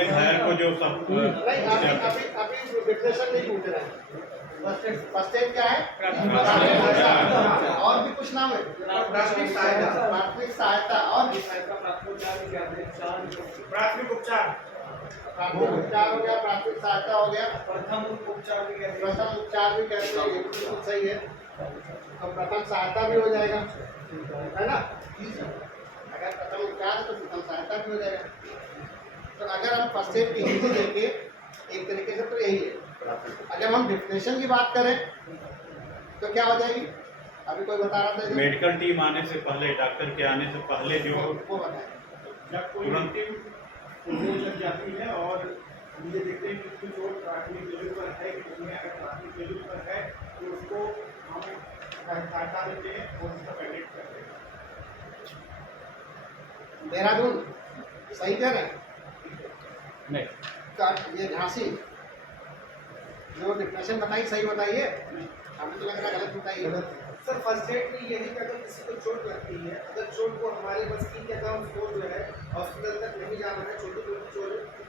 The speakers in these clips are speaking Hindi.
पहले घायल को जो सब नहीं, अभी डिप्रेशन नहीं पूछ रहे हैं। फर्स्ट एड क्या है? और भी कुछ नाम है? प्राथमिक सहायता और प्राथमिक उपचार हो गया, प्राथमिक सहायता हो गया, प्रथम उपचार भी कहते हैं। प्रथम उपचार भी कहते हैं, ये बिल्कुल सही है। तो प्रथम सहायता भी हो जाएगा, है ना? अगर प्रथम उपचार है तो प्रथम सहायता भी हो जाएगा। तो अगर हम फर्स्ट एड की हिंदी देंगे एक तरीके से तो यही है। अगर हम डिफिनेशन की बात करें तो क्या हो जाएगी? अभी कोई बता रहा था मेडिकल टीम आने से पहले, डॉक्टर के आने से पहले जो वो बताएं। जब कोई टीम लग जाती है और ये देखते हैं कि उसकी चोट प्राथमिक लेवल पर है कि नहीं, अगर प्राथमिक लेवल पर है तो उसको हम सहायता देते हैं और उसका पेमेंट करते हैं। देहरादून सही कह रहे हैं? नहीं, ये झांसी जो डिप्रेशन बताई सही बताइए, हमें तो लग रहा है गलत बताइए। सर फर्स्ट एड में यही कि अगर किसी को चोट लगती है, अगर चोट को हमारे बस की क्या था, उसको जो है हॉस्पिटल तक नहीं जाना है, छोटी छोटी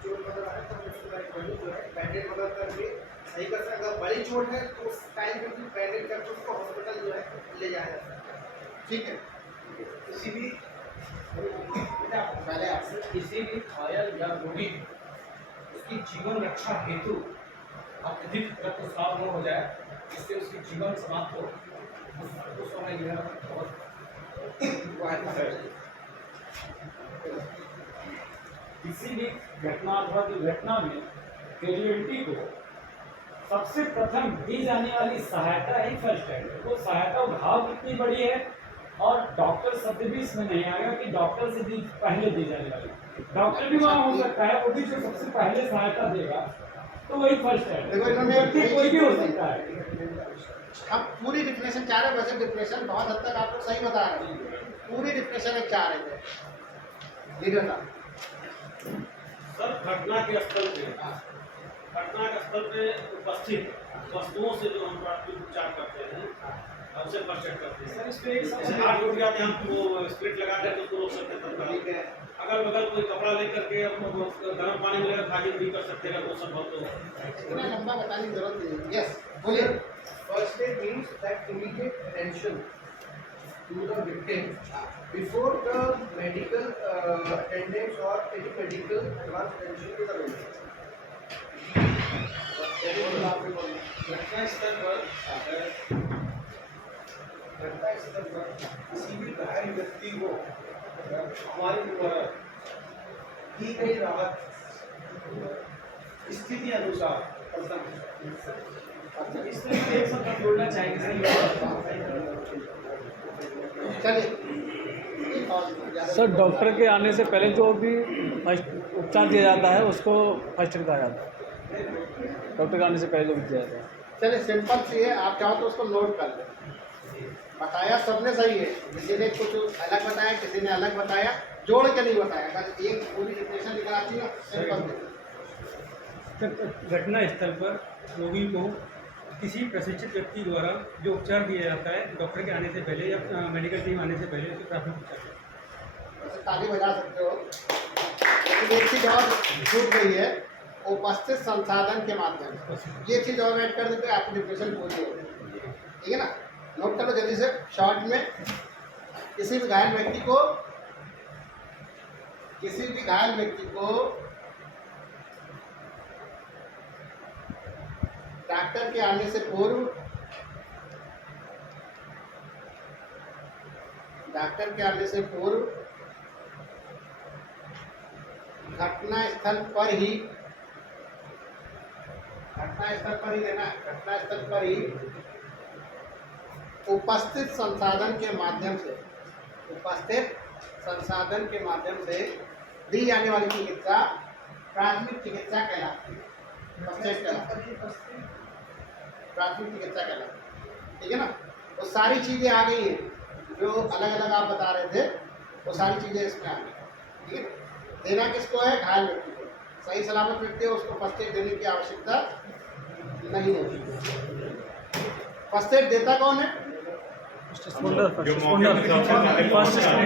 चोट वगैरह है तो हम उसको जो है बैंडेज वगैरह करके सही कर सकते। अगर बड़ी चोट है तो उस टाइम पे भी बैंडेज करके उसको हॉस्पिटल जो है ले जाया जा सकता है। ठीक है, किसी भी पहले आपसे किसी भी घायल या रोगी उसकी जीवन रक्षा हेतु अत्यधिक रक्तस्राव न हो जाए, जिससे उसकी जीवन समाप्त हो, उस समय यह बहुत किसी भी घटना अथवा दुर्घटना में कैजुअलिटी को सबसे प्रथम दी जाने वाली सहायता ही फर्स्ट एड है। वो सहायता घाव कितनी बड़ी है और डॉक्टर शब्द भी इसमें नहीं आएगा कि डॉक्टर से पहले दी जाने वाली। डॉक्टर भी वहाँ हो सकता है, वो भी जो सबसे पहले सहायता देगा तो वही फर्स्ट एड। देखो इन्होंने कोई भी हो सकता है। हम पूरी डिप्रेशन चाह रहे हैं, वैसे डिप्रेशन बहुत हद तक आपको सही बता रहे हैं, पूरी डिप्रेशन एक चाह रहे थे लीडर साहब। सर घटना के स्थल पे उपस्थित वस्तुओं से जो हम प्राथमिक उपचार करते हैं हमसे फर्स्ट एड करते हैं। जैसे हाथ टूट गया तो हम वो स्प्रिट लगा करके उसको रोक सकते हैं तत्काल। अगल बगल कोई कपड़ा लेकर के गर्म पानी में लेकर खाजी भी कर सकते हैं अगर वो संभव तो। इतना लंबा बताने की जरूरत नहीं है। यस बोलिए। First aid means that immediate attention to the victim before the medical attendance or any medical advanced attention is available. घटना स्थल पर किसी भी घायल व्यक्ति को हमारे द्वारा दी गई राहत स्थिति अनुसार इसमें एक शब्द जोड़ना चाहिए। चलिए सर डॉक्टर के आने से पहले जो भी फर्स्ट उपचार दिया जाता है उसको फर्स्ट एड कहा जाता है। डॉक्टर के आने से पहले जो भी दिया जाता है। चलिए सिंपल सी है, आप चाहो तो उसको नोट कर लें। बताया सबने सही है, किसी ने कुछ अलग बताया, किसी ने अलग बताया, जोड़ के नहीं बताया। अगर एक पूरी डिप्रेशन निकल आती है सिंपल। घटना स्थल पर रोगी को किसी प्रशिक्षित व्यक्ति द्वारा जो उपचार दिया जाता है डॉक्टर के आने से पहले या मेडिकल टीम आने से पहले उसको प्राथमिक उपचार। वैसे ताली बजा सकते हो, लेकिन एक चीज़ और छूट गई है, उपस्थित संसाधन के माध्यम से। ये चीज़ और ऐड कर देते हैं, आपकी डिप्रेशन पूरी हो। ठीक है ना? नोट कर लो जल्दी से शॉर्ट में। किसी भी घायल व्यक्ति को डॉक्टर के आने से पूर्व, घटना स्थल पर ही लेना, घटना स्थल पर ही उपस्थित संसाधन के माध्यम से दी जाने वाली चिकित्सा प्राथमिक चिकित्सा कहलाती है। प्राथमिक चिकित्सा कहलाती है। ठीक है ना? वो सारी चीज़ें आ गई हैं जो अलग अलग आप बता रहे थे, वो सारी चीज़ें इसमें आ गई। ठीक है? देना किसको है? घायल व्यक्ति को। सही सलामत व्यक्ति है उसको फर्स्ट एड देने की आवश्यकता नहीं होती। फर्स्ट एड देता कौन है? जो मौके पे सबसे पहले पहुंचता है,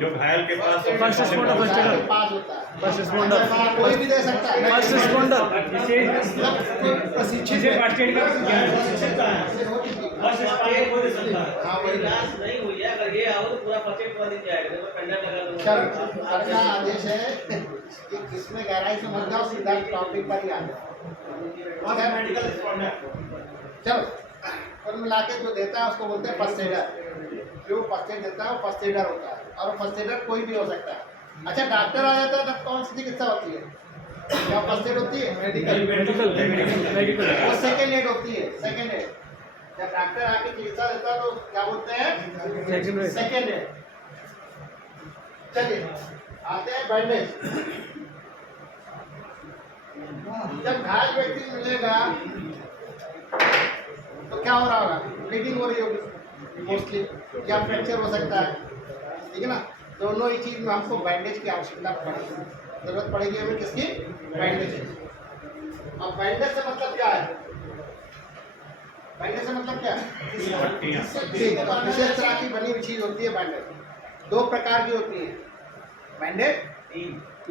जो घायल के पास सबसे फर्स्ट पहले रिस्पॉन्डर, पहुंचता है। के पास होता है। फर्स्ट रिस्पॉन्डर, कोई भी दे सकता है। फर्स्ट रिस्पॉन्डर, जिसे फर्स्ट एड का ज्ञान बस स्टार्ट हो सकता है। हाँ, वही। इलाज नहीं हुई है, अगर ये आओ तो पूरा पचेट बन जाएगा, देखो पेंडेंट लगा दूंगा। चलो, अपना आदेश है कि किसमें गहराई से मत जाओ, सीधा टॉपिक पर ही आ जाओ। और है मेडिकल रिस्पॉन्डर। चलो, कुल मिला के जो देता है उसको बोलते हैं फर्स्ट एडर। जो फर्स्ट एड देता है वो फर्स्ट एडर होता है, और फर्स्ट एडर कोई भी हो सकता है। अच्छा, डॉक्टर आ जाता है तब कौन सी चिकित्सा होती है? क्या फर्स्ट एड होती है? मेडिकल, वो सेकेंड एड होती है, सेकेंड एड। जब डॉक्टर आके चिकित्सा देता है तो क्या बोलते हैं? सेकेंड एड। चलिए आते हैं बैंडेज। जब घायल व्यक्ति मिलेगा तो क्या हो रहा होगा? ब्लीडिंग हो रही होगी मोस्टली, क्या फ्रैक्चर हो सकता है, ठीक है ना। दोनों ही चीज में हमको बैंडेज की आवश्यकता पड़ेगी, जरूरत पड़ेगी हमें किसकी? बैंडेज की। अब बैंडेज से मतलब क्या है? बैंडेज से मतलब क्या है? पट्टियां। विशेष तरह की बनी हुई चीज होती है बैंडेज। दो प्रकार की होती है बैंडेज,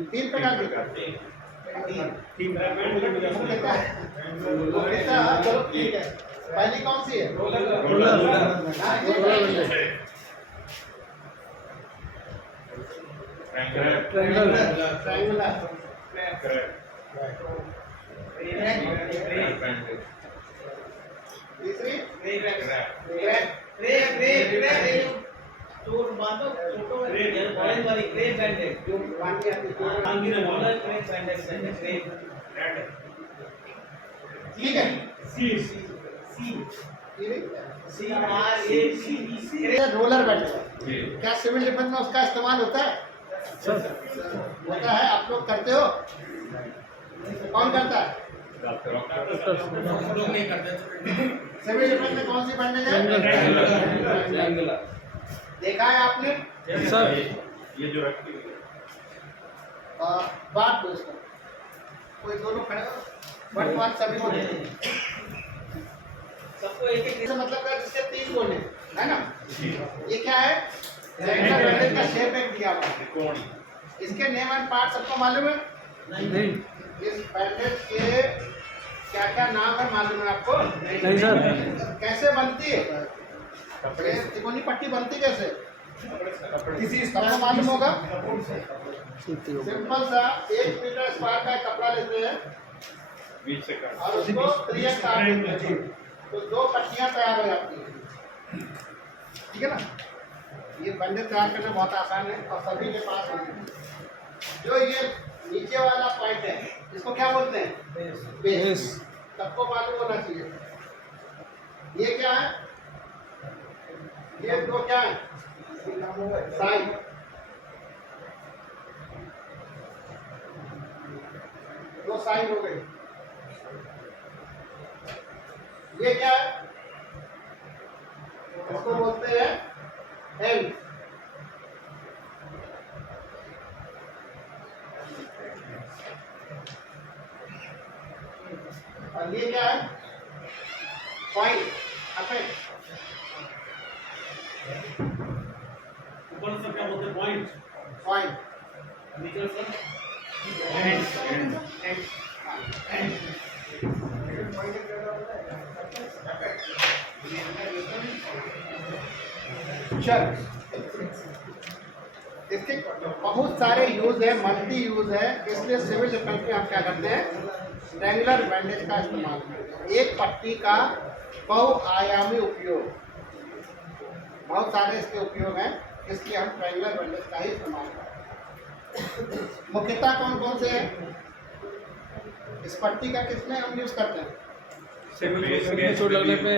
तीन प्रकार की। तीन वो कहता है, चलो ठीक है। पहली कौन सी है? ट्रायंगुलर। तीसरी चोट बांधो, चोटों में बॉलिंग वाली क्रेप बैंडेज, जो बांधी आती है। आंगी बॉलर क्रेप बैंडेज है, क्रेप। ठीक है। ये रोलर बैंडेज, क्या सिविल डिफेंस में उसका इस्तेमाल होता है? होता है। आप लोग करते हो? कौन करता है? लोग नहीं करते। सिविल डिफेंस में कौन सी बैंडेज है? देखा है आपने? सर ये जो रखी हुई है, बात दोस्तों, कोई दोनों खड़े हो, बट बात सभी को देते हैं। सबको एक एक इसका मतलब है जिसके तीन कोने, है ना। ये क्या है? रेक्टेंगल बैंडेज का शेप एक दिया हुआ है। त्रिकोण। इसके नेम एंड पार्ट सबको मालूम है? नहीं, इस बैंडेज के क्या क्या नाम है मालूम है आपको? नहीं सर, कैसे बनती है? ये त्रिकोणी पट्टी बनती कैसे? किसी सबको मालूम होगा? सिंपल सा 1 मीटर स्क्वायर का कपड़ा लेते हैं बीच से काट। और उसको त्रियक काट देते हैं, तो दो पट्टियां तैयार हो जाती हैं, ठीक है ना। ये बैंडेज तैयार करना बहुत आसान है और सभी के पास होना है। जो ये नीचे वाला पॉइंट है इसको क्या बोलते हैं? बेस। सबको मालूम होना चाहिए। ये क्या है? ये दो क्या है? साइड। दो साइड हो गई। ये क्या है? इसको बोलते हैं एल। और ये क्या है? पॉइंट। ऊपर से क्या बोलते हैं? पॉइंट। पॉइंट। नीचे से इसके बहुत सारे यूज है, मल्टी यूज है, इसलिए सिविल डिफेंस में हम क्या करते हैं? ट्रायंगुलर बैंडेज का इस्तेमाल करते हैं। एक पट्टी का बहुआयामी उपयोग, बहुत सारे इसके उपयोग हैं, इसलिए हम ट्रायंगुलर बैंडेज का ही इस्तेमाल करते हैं। मुख्यतः कौन कौन से हैं? इस पट्टी का किसमें हम यूज करते हैं? चोट लगने पे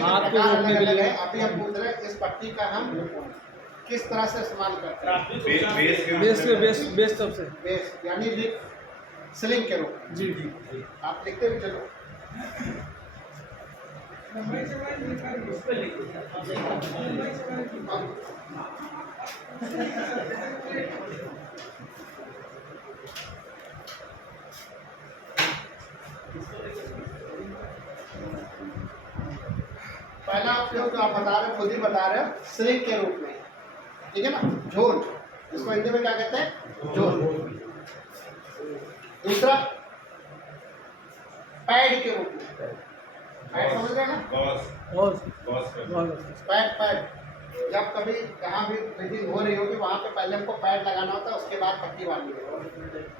हाथ को रोकने के लिए। अभी हम पूछ रहे हैं इस पट्टी का हम किस तरह से इस्तेमाल करते हैं? बेस तब से बेस यानी स्लिंग के रूप में। जी। आप लिखते भी चलो। पहला उपयोग जो आप बता रहे हो, खुद ही बता रहे हो, श्रिंक के रूप में, ठीक है ना, झोल, इसको हिंदी में क्या कहते हैं, झोल। दूसरा पैड के रूप में, पैड समझ रहे हैं ना, और पैड जब कभी कहाँ भी ब्रीदिंग हो रही होगी वहाँ पे पहले हमको पैड लगाना होता है, उसके बाद पट्टी बांधनी है।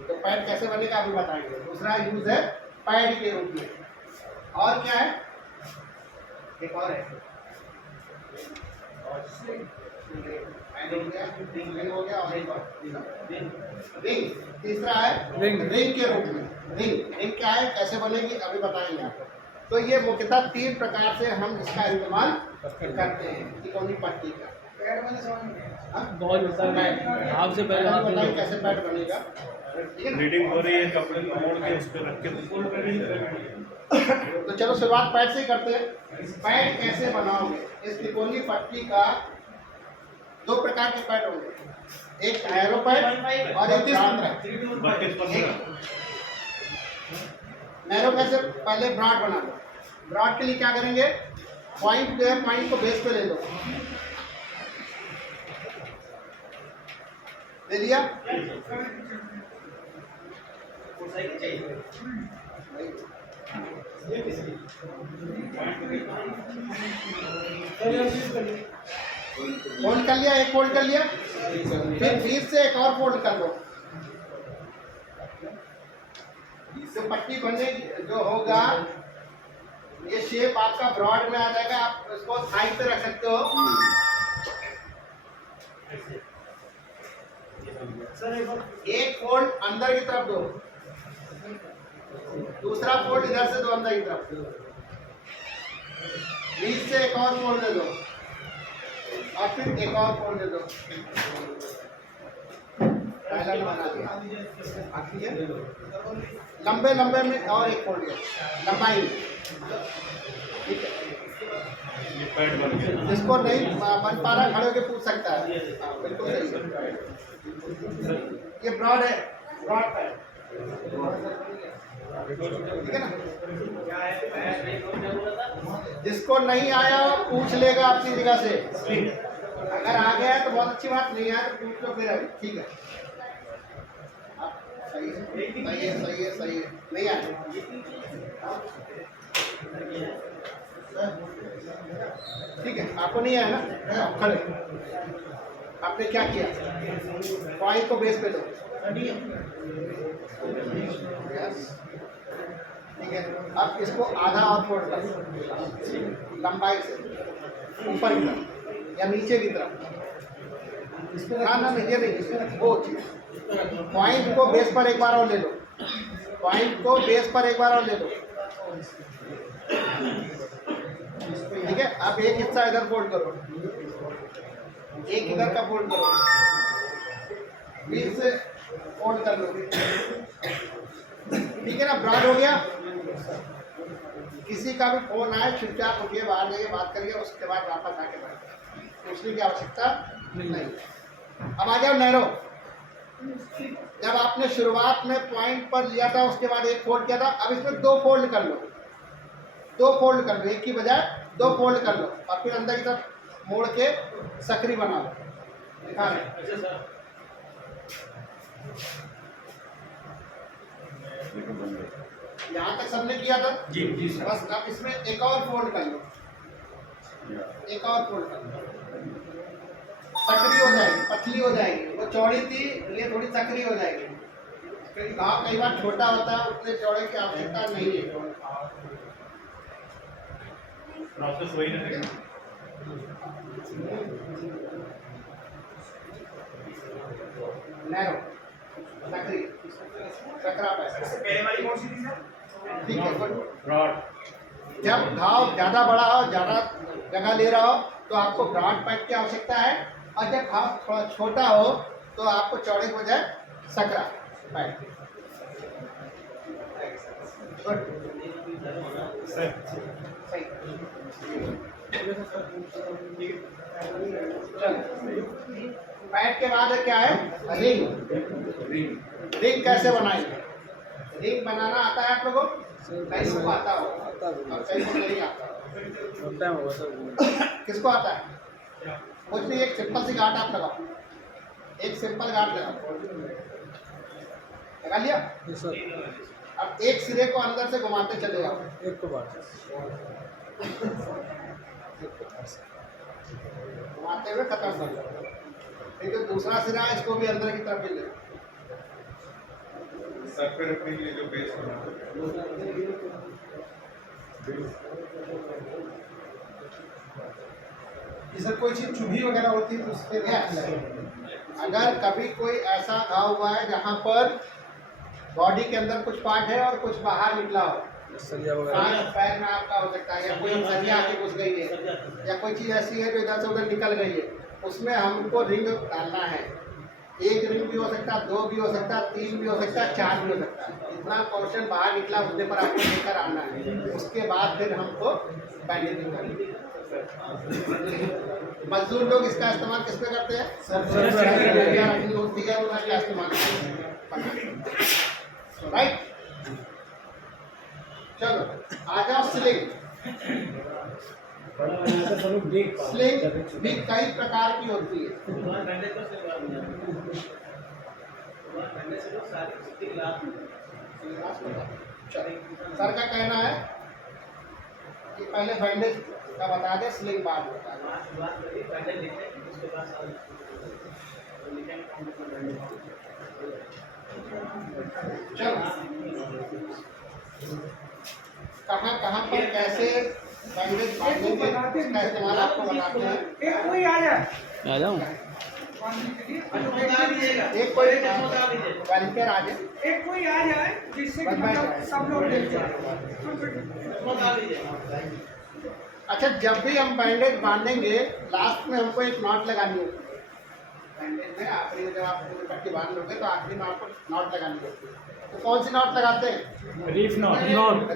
तो पैड कैसे बनेगा अभी बताएंगे। दूसरा यूज है पैड के रूप में। और क्या है, एक और है, रिंग हो गया, और एक और रिंग। तीसरा है रिंग के रूप में। रिंग क्या है, कैसे बनेगी अभी बताएंगे आपको। तो ये मुख्यतः 3 प्रकार से हम इसका इस्तेमाल करते हैं तिकोनी पट्टी का। पैड मैंने समझ में आया। हाँ? बहुत पैड आपसे पहले हाथ बताइए में कैसे पैड बनेगा, ठीक है ना? ब्लीडिंग हो रही है, कपड़े को मोड़ के उस पर रख के तो चलो शुरुआत पैड से ही करते हैं। पैड कैसे बनाओगे, इस तिकोनी पट्टी का 2 प्रकार के पैड होंगे, एक एरो पैड और एक 32-15। नैरो कैसे, पहले ब्रॉड बना लो। ब्रॉड के लिए क्या करेंगे, पॉइंट जो है पॉइंट को बेस पे ले लो, ले लिया, फोल्ड कर लिया, एक फोल्ड कर लिया, फिर बीच से एक और फोल्ड कर लो। जो पट्टी बनेगी जो होगा, ये शेप आपका ब्रॉड में आ जाएगा। आप इसको साइड पे रख सकते हो। एक फोल्ड अंदर की तरफ दो, दूसरा फोल्ड इधर से दो अंदर की तरफ, बीच से एक और फोल्ड दे दो, और फिर एक और फोल्ड दे दो। बना दिया, लंबे लंबे में और एक फोल्ड दिया, लंबाई, ठीक है। जिसको नहीं बन पा रहा खड़े होकर पूछ सकता है। बिल्कुल सही, ये ब्रॉड है, ब्रॉड पैड, ठीक है ना। जिसको नहीं आया पूछ लेगा अपनी जगह से, अगर आ गया है तो बहुत अच्छी बात, नहीं आया तो पूछ लो फिर, ठीक है। सही है, सही है, नहीं आया ठीक है, आपको नहीं आया ना, आप खड़े, आपने क्या किया, पॉइंट को बेस पे लो, ठीक है। अब इसको आधा और फोल्ड कर, लंबाई से ऊपर की तरफ या नीचे की तरफ, ना ये नहीं, वो चीज, पॉइंट को बेस पर एक बार और ले लो, पॉइंट को बेस पर एक बार और ले लो, ठीक है। अब एक हिस्सा इधर फोल्ड करो, एक इधर का फोल्ड करो, बीच से फोल्ड कर लो, ठीक है ना। ब्रॉड हो गया। किसी का भी फोन आए चुपचाप उठिए, बाहर जाइए, बात करिए, उसके बाद वापस आके बैठिए, पूछने की आवश्यकता नहीं। अब आ जाओ नैरो। जब आपने शुरुआत में पॉइंट पर लिया था, उसके बाद एक फोल्ड किया था, अब इसमें 2 फोल्ड कर लो, 2 फोल्ड कर लो, एक की बजाय 2 फोल्ड कर लो, और फिर अंदर की तरफ मोड़ के सकरी बना लो, दिखा रहे। यहाँ तक सबने किया था जी जी सर। बस अब इसमें एक और फोल्ड कर लो, एक और फोल्ड कर लो, सकरी हो जाएगी, पतली हो जाएगी। वो चौड़ी थी, ये थोड़ी सकरी हो जाएगी, क्योंकि घाव कई बार छोटा होता है, उतने चौड़े की आवश्यकता नहीं है। प्रोसेस वही रहेगा। नैरो, सकरी, सकरा पैसा, पहले वाली कौन सी थी सर? ठीक है, गुड। ब्रॉड। जब घाव ज़्यादा बड़ा हो, ज़्यादा जगह ले रहा हो, तो आपको ब्रॉड पैड की आवश्यकता है, और जब घाव थोड़ा छोटा हो तो आपको चौड़े की बजाय सकरा पैड। गुड, सही। पैड के बाद क्या है, रिंग। रिंग कैसे बनाएंगे, रिंग बनाना आता है आप लोगों को? कई को आता हो और कई को नहीं आता हो। टाइम होगा सर। किसको आता है? कुछ नहीं, एक सिंपल सी गांठ आप लगाओ, एक सिंपल गांठ लगाओ, लगा लिया। सर अब एक सिरे को अंदर से घुमाते चले जाओ, एक को बात घुमाते हुए खत्म कर दो। फिर जो दूसरा सिरा है इसको भी अंदर की तरफ ले लो। सर पे रखने के लिए जो बेस बना जैसे कोई चीज चुभी वगैरह होती है तो उस पर अगर कभी कोई ऐसा घाव हुआ है जहाँ पर बॉडी के अंदर कुछ पार्ट है और कुछ बाहर निकला हो, सरिया वगैरह हाथ पैर में आपका हो सकता है, या कोई सरिया आके घुस गई है, या कोई चीज़ ऐसी है जो इधर से उधर निकल गई है, उसमें हमको रिंग डालना है। एक रिंग भी हो सकता है, 2 भी हो सकता है, 3 भी हो सकता है, 4 भी हो सकता है। जितना पोर्शन बाहर निकला उतने पर आपको लेकर आना है। उसके बाद फिर हमको बैंडेजिंग करनी है। मजदूर लोग इसका इस्तेमाल किस पे करते हैं? ठीक है, वो इसका इस्तेमाल राइट। चलो आ जाओ स्लिंग। स्लिंग भी कई प्रकार की होती है। सर का कहना है कि पहले बैंडेज का बता दे, स्लिंग बाद बता दे। चलो कहाँ पर कैसे बैंडेज बांधेंगे इसका इस्तेमाल आपको बताते हैं। एक कोई आ जाए आ जाऊँ। एक कोई वॉलंटियर आ जाए, एक कोई आ जाए जिससे कि मतलब सब लोग ले जाए। अच्छा जब भी हम बैंडेज बांधेंगे लास्ट में हमको एक नॉट लगानी होती है। बैंडेज में आखिरी में जब आप पूरी पट्टी बांध लोगे तो आखिरी में आपको नॉट लगानी होती है। तो कौन सी नॉट लगाते हैं? Reef not.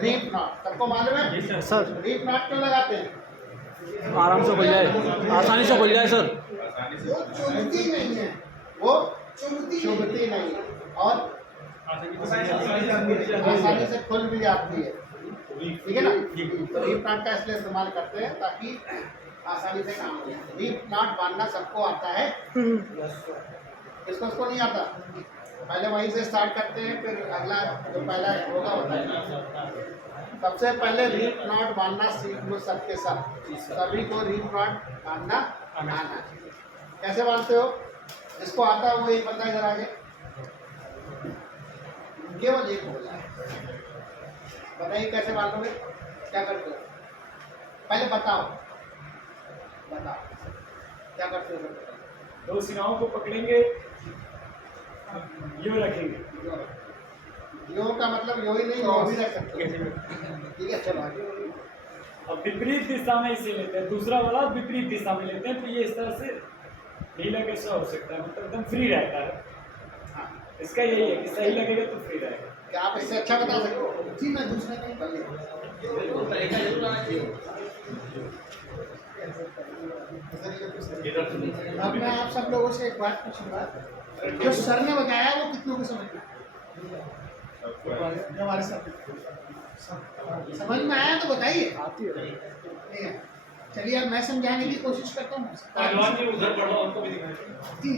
Reef not. सबको मालूम है सर रीफ नॉट क्यों लगाते हैं? आराम से खुल जाए, आसानी से खुल जाए सर। वो चुभती नहीं है, वो चुभती नहीं है और आसानी से खुल भी जाती है। ठीक है ना? तो रीफ नॉट का इसलिए इस्तेमाल करते हैं ताकि आसानी से काम हो जाए। रीफ नॉट बांधना सबको आता है, इसको नहीं आता। पहले वहीं से स्टार्ट करते हैं, फिर अगला जो पहला होता है। सबसे पहले रीफ नॉट बांधना सीख लो सबके सब। सभी को रीफ नॉट बांधना आना चाहिए। कैसे बांधते हो? जिसको आता है वो एक बंदा इधर आ जाए, केवल एक बोला है। बताइए कैसे बांधोगे, क्या करते हो? पहले बताओ क्या करते हो? दो सिराओं को पकड़ेंगे, यूं रखेंगे। यो का मतलब यो ही नहीं, यो भी रख सकते हो। ठीक है, चलो आगे। अब विपरीत दिशा में इसे लेते हैं, दूसरा वाला विपरीत दिशा में लेते हैं, तो ये इस तरह से ढीला कैसा हो सकता है, मतलब एकदम फ्री रहता है। हाँ, इसका यही है कि सही लगेगा तो फ्री रहेगा। क्या आप इससे अच्छा बता सकते हो? जी मैं दूसरा नहीं अब मैं आप सब लोगों से एक बात पूछूंगा, जो सर ने बताया वो कितनों को समझ में आया? हमारे साथ समझ में आया तो बताइए। आती है। ठीक है, चलिए अब मैं समझाने की कोशिश करता हूँ। जी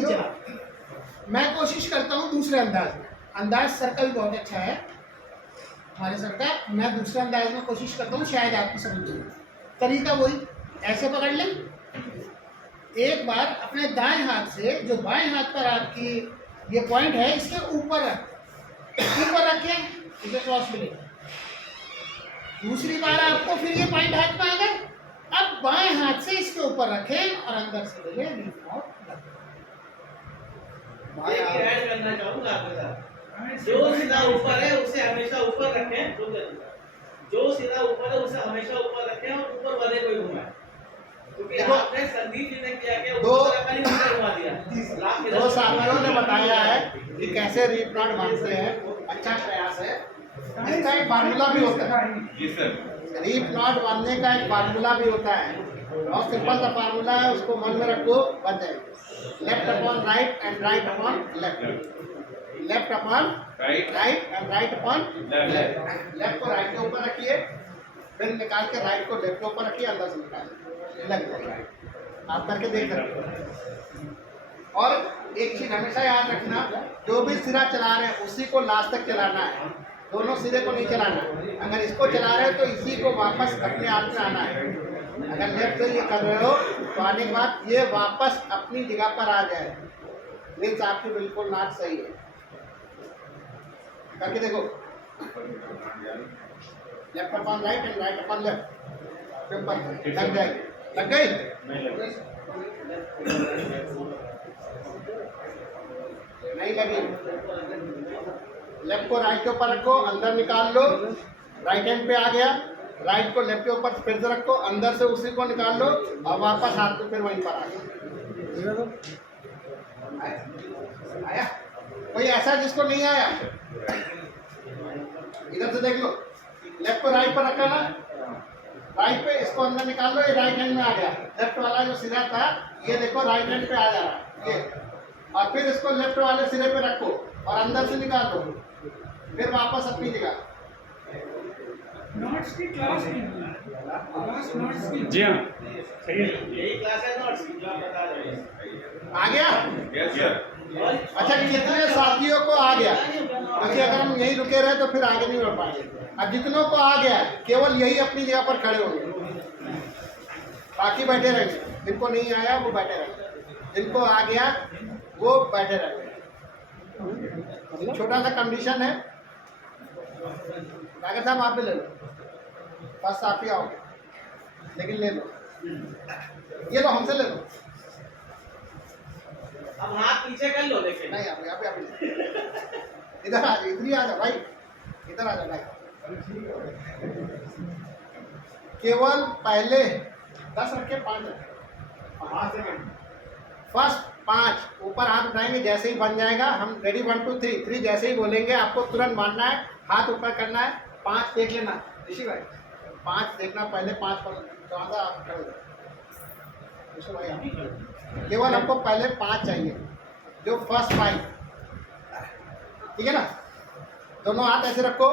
जनाब, मैं कोशिश करता हूँ दूसरे अंदाज में। अंदाज सर का भी बहुत अच्छा है, हमारे सर का। मैं दूसरे अंदाज में कोशिश करता हूँ, शायद आपको समझ जाए। तरीका वही, ऐसे पकड़ लें। एक बार अपने दाएं हाथ से जो बाएं हाथ पर आपकी ये पॉइंट है इसके ऊपर रखें, इसे क्रॉस मिले। दूसरी बार आपको फिर ये पॉइंट हाथ में आ गए। अब बाएं हाथ से इसके ऊपर रखें और अंदर से ले लें। करना चाहूंगा आपके साथ। जो सीधा ऊपर है उसे हमेशा ऊपर रखें, जो सीधा ऊपर है उसे हमेशा ऊपर रखें और ऊपर वाले को ही घुमाएं। क्योंकि आपने संदीप जी ने क्या किया, घुमा दिया। दो साथियों ने बताया है कि कैसे रीफ नॉट बांधते हैं, अच्छा प्रयास है। इसका एक फार्मूला भी होता है। जी सर। रीफ नॉट बांधने का एक फार्मूला भी होता है, बहुत सिंपल सा फार्मूला है, उसको मन में रखो, बन जाएगा। Left upon right and right upon left, left upon right and right upon left. Left को राइट के ऊपर रखिए, फिर निकाल के राइट को लेफ्ट के ऊपर रखिए, अंदर से निकालिए, लग जाएगा। आप करके देख सकते हो। और एक चीज हमेशा याद रखना, जो भी सिरा चला रहे हैं उसी को लास्ट तक चलाना है, दोनों सिरे को नहीं चलाना। अगर इसको चला रहे हो तो इसी को वापस अपने आप में आना है। अगर लेफ्ट से ये कर रहे हो तो आने के बाद ये वापस अपनी जगह पर आ जाए, मीन्स आपकी बिल्कुल नाट सही है। करके देखो, left upon right and right upon left, simple, लग जाएगी। लग गई? नहीं लगी? लेफ्ट को राइट के ऊपर रखो, अंदर निकाल लो, राइट हैंड पे आ गया, राइट को लेफ्ट के ऊपर फिर से रखो, अंदर से उसी को निकाल लो और वापस हाथ को फिर वहीं पर आ गया। आया? कोई ऐसा जिसको नहीं आया? इधर से देख लो, लेफ्ट को राइट पर रखा ना, राइट पे इसको अंदर निकाल लो, ये राइट हैंड में आ गया। लेफ्ट वाला जो सिरा था ये देखो राइट हैंड पे आ जा रहा है ये, और फिर इसको लेफ्ट वाले सिरे पे रखो और अंदर से निकाल दो, फिर वापस अपनी जगह। नॉट्स की क्लास जी हाँ, सही है, यही क्लास है नॉट्स की जो आप बता रहे हैं। आ गया? Yes sir. अच्छा, कितने साथियों को आ गया? क्योंकि अगर हम यहीं रुके रहे तो फिर आगे नहीं बढ़ पाएंगे। अब जितनों को आ गया केवल यही अपनी जगह पर खड़े होंगे, बाकी बैठे रहेंगे। जिनको नहीं आया वो बैठे रहेंगे, जिनको आ गया वो बैठे रहेंगे। छोटा सा कंडीशन है, कागर साहब आप भी ले लो, फर्स्ट आप ही आओगे, लेकिन ले लो, ये लो, हमसे ले लो। अब हाथ पीछे कर लो, लेकिन नहीं आप यहाँ पे इधर आ जाओ, इधर ही आ जाओ भाई, इधर आ जाओ भाई। केवल पहले 10 रखे, 5 रखे, फर्स्ट 5 ऊपर हाथ उठाएंगे, जैसे ही बन जाएगा हम रेडी 1 2 3 जैसे ही बोलेंगे आपको तुरंत मारना है, हाथ ऊपर करना है। 5 देख लेना ऋषि भाई, 5 देखना पहले, 5 पर 14 आप खड़े हो। ऋषि भाई आप केवल हमको पहले 5 चाहिए, जो फर्स्ट 5, ठीक है ना। दोनों हाथ ऐसे रखो,